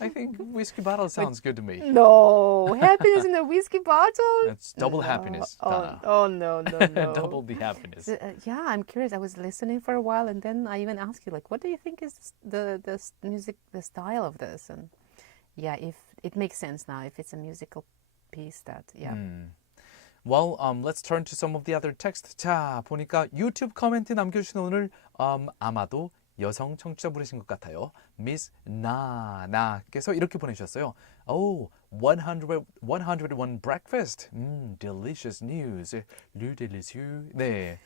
I think whiskey bottle sounds good to me. No, happiness in a whiskey bottle? It's double happiness, Dana. No. Double the happiness. Yeah, I'm curious. I was listening for a while, and then I even asked you, like, what do you think is the music, the style of this? And yeah, if it makes sense now, if it's a musical piece, that yeah. Well, let's turn to some of the other text. 자, 보니까 유튜브 코멘트 남겨주신 오늘 아마도 여성 청취자분이신 것 같아요. Miss 나나께서 이렇게 보내주셨어요. Oh, 101 breakfast. Delicious news. Le delicieux. 네.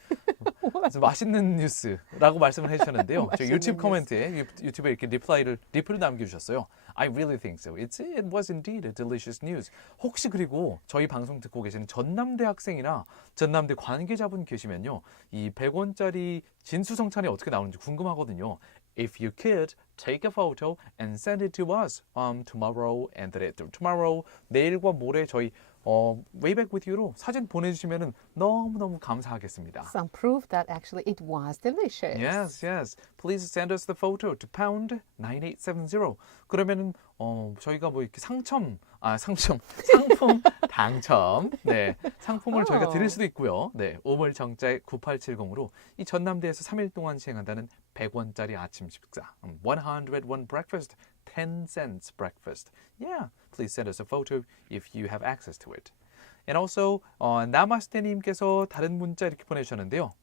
그래서 맛있는 뉴스라고 말씀을 해주셨는데요. 저 유튜브 코멘트에 유튜브에 이렇게 리플을 남겨주셨어요. I really think so. It was indeed a delicious news. 혹시 그리고 저희 방송 듣고 계시는 전남대 학생이나 전남대 관계자분 계시면요. 이 100원짜리 진수성찬이 어떻게 나오는지 궁금하거든요. If you could, take a photo and send it to us tomorrow and the day after tomorrow. 내일과 모레 저희 Way Back With You로 사진 보내주시면 너무너무 감사하겠습니다. Some proof that actually it was delicious. Yes. Please send us the photo to pound 9870. 그러면은 저희가 뭐 이렇게 상품 당첨. 네. 상품을 저희가 드릴 수도 있고요. 네. 오물정자의 9870으로 이 전남대에서 3일 동안 시행한다는 100원짜리 아침 식사. 101 breakfast. 10 cents breakfast. Yeah, please send us a photo if you have access to it. And also, 나마스테님께서 다른 문자 이렇게 보내주셨는데요.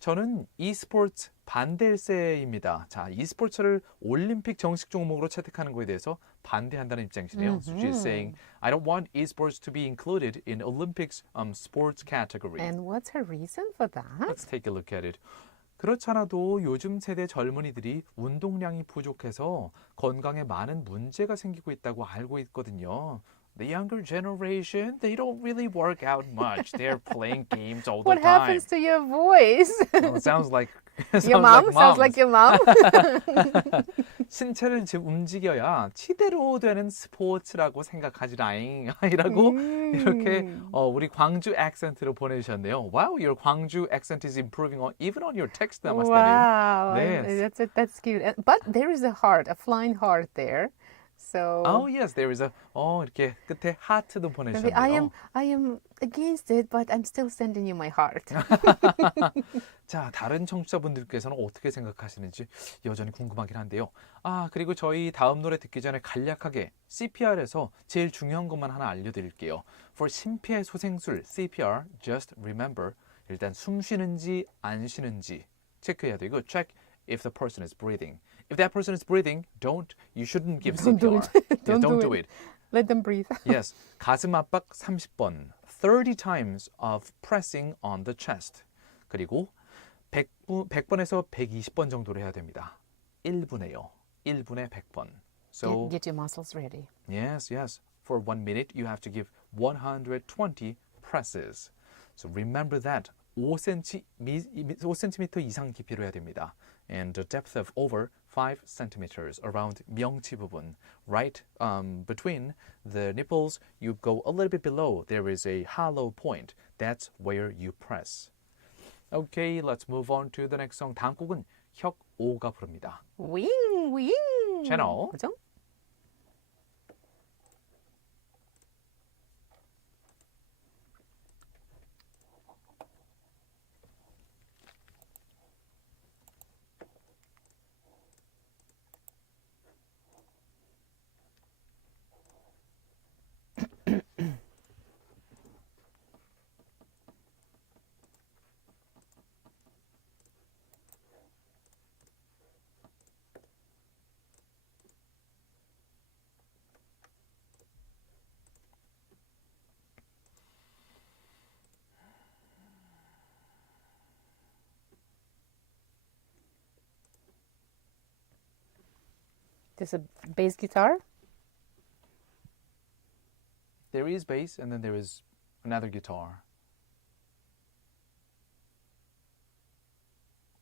저는 e스포츠 반대일세입니다. 자, e스포츠를 올림픽 정식 종목으로 채택하는 것에 대해서 반대한다는 입장이시네요. So she's saying, I don't want esports to be included in Olympics sports category. And what's her reason for that? Let's take a look at it. 그렇잖아도 요즘 세대 젊은이들이 운동량이 부족해서 건강에 많은 문제가 생기고 있다고 알고 있거든요. The younger generation, they don't really work out much. They're playing games all the What time. happens to your voice? Well, it sounds like Your mom? Sounds like your mom? 신체를 움직여야 치대로 되는 스포츠라고 생각하지라잉 이라고 이렇게 우리 광주 액센트로 보내주셨네요. Wow, your Gwangju accent is improving even on your text. Wow, 네. that's cute. But there is a heart, a flying heart there. So Oh yes, there is a 이렇게 끝에 하트도 보내주셨네요. I am against it, but I'm still sending you my heart. 자, 다른 청취자분들께서는 어떻게 생각하시는지 여전히 궁금하긴 한데요. 그리고 저희 다음 노래 듣기 전에 간략하게 CPR에서 제일 중요한 것만 하나 알려드릴게요. For 심폐소생술 CPR, just remember 일단 숨 쉬는지 안 쉬는지 체크해야 되고 check if the person is breathing. If that person is breathing, you shouldn't give Don't do CPR. it. Don't do it. Let them breathe. Yes, 가슴 압박 30번, 30 times of pressing on the chest. 그리고 100번에서 120번 정도로 해야 됩니다. 1분에요. 1분에 100번. So Get your muscles ready. yes. for 1 minute, you have to give 120 presses. So remember that 5cm 이상 깊이로 해야 됩니다. And a depth of over 5 centimeters around 명치 부분. Right between the nipples, you go a little bit below. There is a hollow point. That's where you press. Okay, let's move on to the next song. 다음 곡은 혁오가 부릅니다. 윙, 윙. 채널. 그죠? There's a bass guitar. There is bass and then there is another guitar.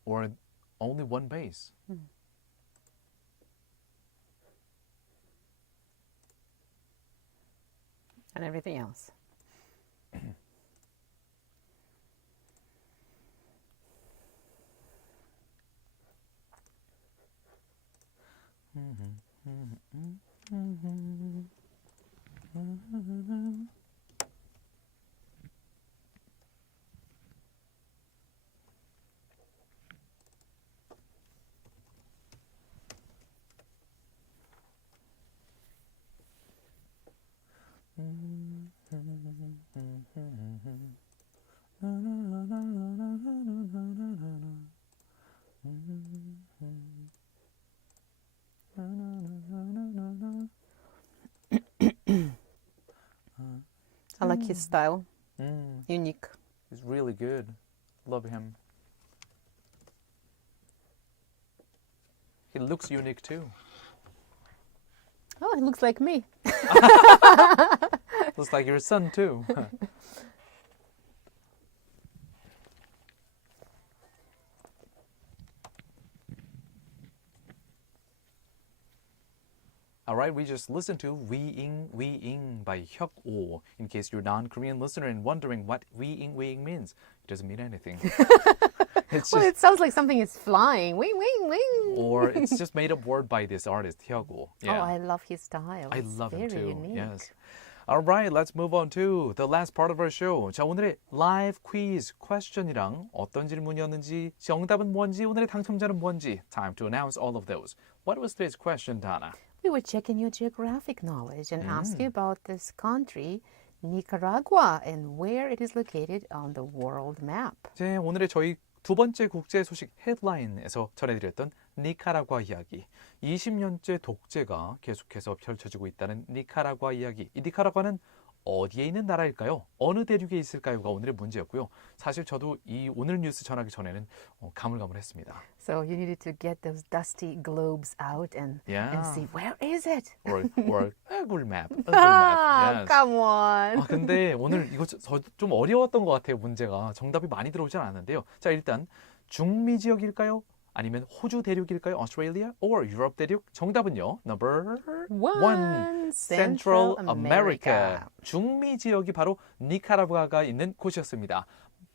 Or only one bass. And everything else. I like his style. Unique. He's really good. Love him. He looks unique too. Oh, he looks like me. Looks like your son too. Alright, we just listened to Weing by Hyuk-oh. In case you're a non-Korean listener and wondering what Weing means, it doesn't mean anything. It's Well, just, it sounds like something is flying. Wing, wing, wing. or it's just made up word by this artist, Hyuk-oh. Yeah. Oh, I love his style. I It's love him very too. unique. Yes. Alright, let's move on to the last part of our show. 자, 오늘의 live quiz question이랑 어떤 질문이었는지, 정답은 뭔지, 오늘의 당첨자는 뭔지. Time to announce all of those. What was today's question, Dana? We were checking your geographic knowledge and asking about this country, Nicaragua, and where it is located on the world map. 네, 오늘의 저희 두 번째 국제 소식 헤드라인에서 전해드렸던 니카라과 이야기. 20년째 독재가 계속해서 펼쳐지고 있다는 니카라과 이야기. 이 니카라과는 어디에 있는 나라일까요? 어느 대륙에 있을까요가 오늘의 문제였고요. 사실 저도 이 오늘 뉴스 전하기 전에는 가물가물했습니다. So you needed to get those dusty globes out and Yeah. see where is it? Or Google Map. Ah, come on. 근데 오늘 이거 좀 어려웠던 것 같아요. 문제가. 정답이 많이 들어오진 않았는데요. 자, 일단 중미 지역일까요? 아니면 호주 대륙일까요? Australia or Europe 대륙? 정답은요. Number one. Central America. 중미 지역이 바로 니카라과가 있는 곳이었습니다.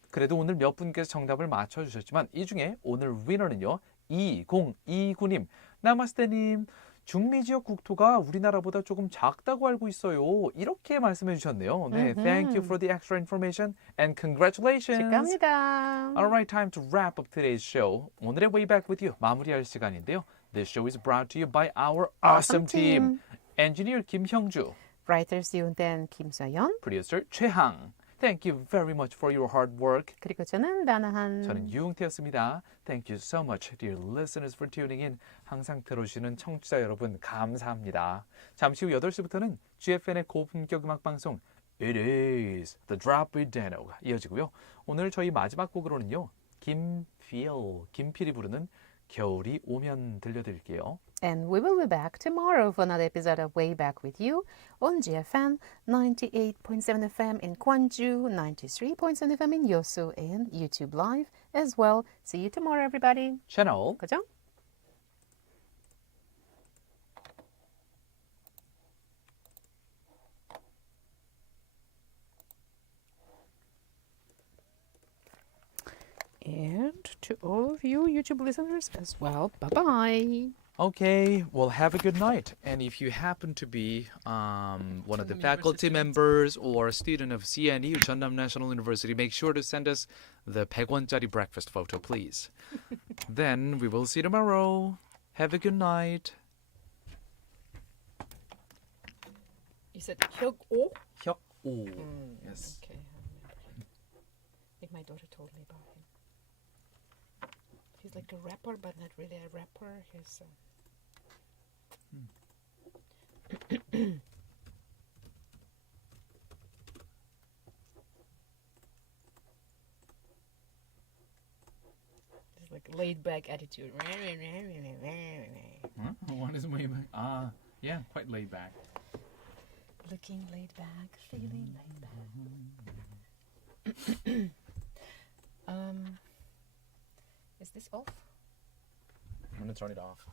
그래도 오늘 몇 분께서 정답을 맞춰주셨지만 이 중에 오늘 위너는요. 2029님. 나마스테님. 중미 지역 국토가 우리나라보다 조금 작다고 알고 있어요. 이렇게 말씀해 주셨네요. 네, Thank you for the extra information and congratulations. 축하합니다. Alright, time to wrap up today's show. 오늘의 Way Back With You 마무리할 시간인데요. This show is brought to you by our awesome team. Engineer 김형주, Writers 윤된 김서연, Producer 최항. Thank you very much for your hard work. 그리고 저는 나나한. 저는 유흥태였습니다. Thank you so much, dear listeners, for tuning in. 항상 들어주시는 청취자 여러분 감사합니다. 잠시 후 8시부터는 GFN의 고품격 음악 방송 It is the Drop with Dano가 이어지고요. 오늘 저희 마지막 곡으로는요. 김필이 부르는 겨울이 오면 들려드릴게요. And we will be back tomorrow for another episode of Way Back with You on GFM 98.7 FM in Gwangju, 93.7 FM in Yosu, and YouTube Live as well. See you tomorrow, everybody. 채널 고정. And to all of you YouTube listeners as well, bye-bye. Okay, well, have a good night. And if you happen to be one of the faculty members or a student of CNU, Jeonnam National University, make sure to send us the 100원짜리 breakfast photo, please. Then we will see you tomorrow. Have a good night. You said 혁오? 혁오. Yes. Okay, I think my daughter told me about him. He's like a rapper, but not really a rapper. He's It's like laid back attitude. Huh? What is way back? Yeah, quite laid back. Looking laid back, feeling laid back. Is this off? I'm gonna turn it off.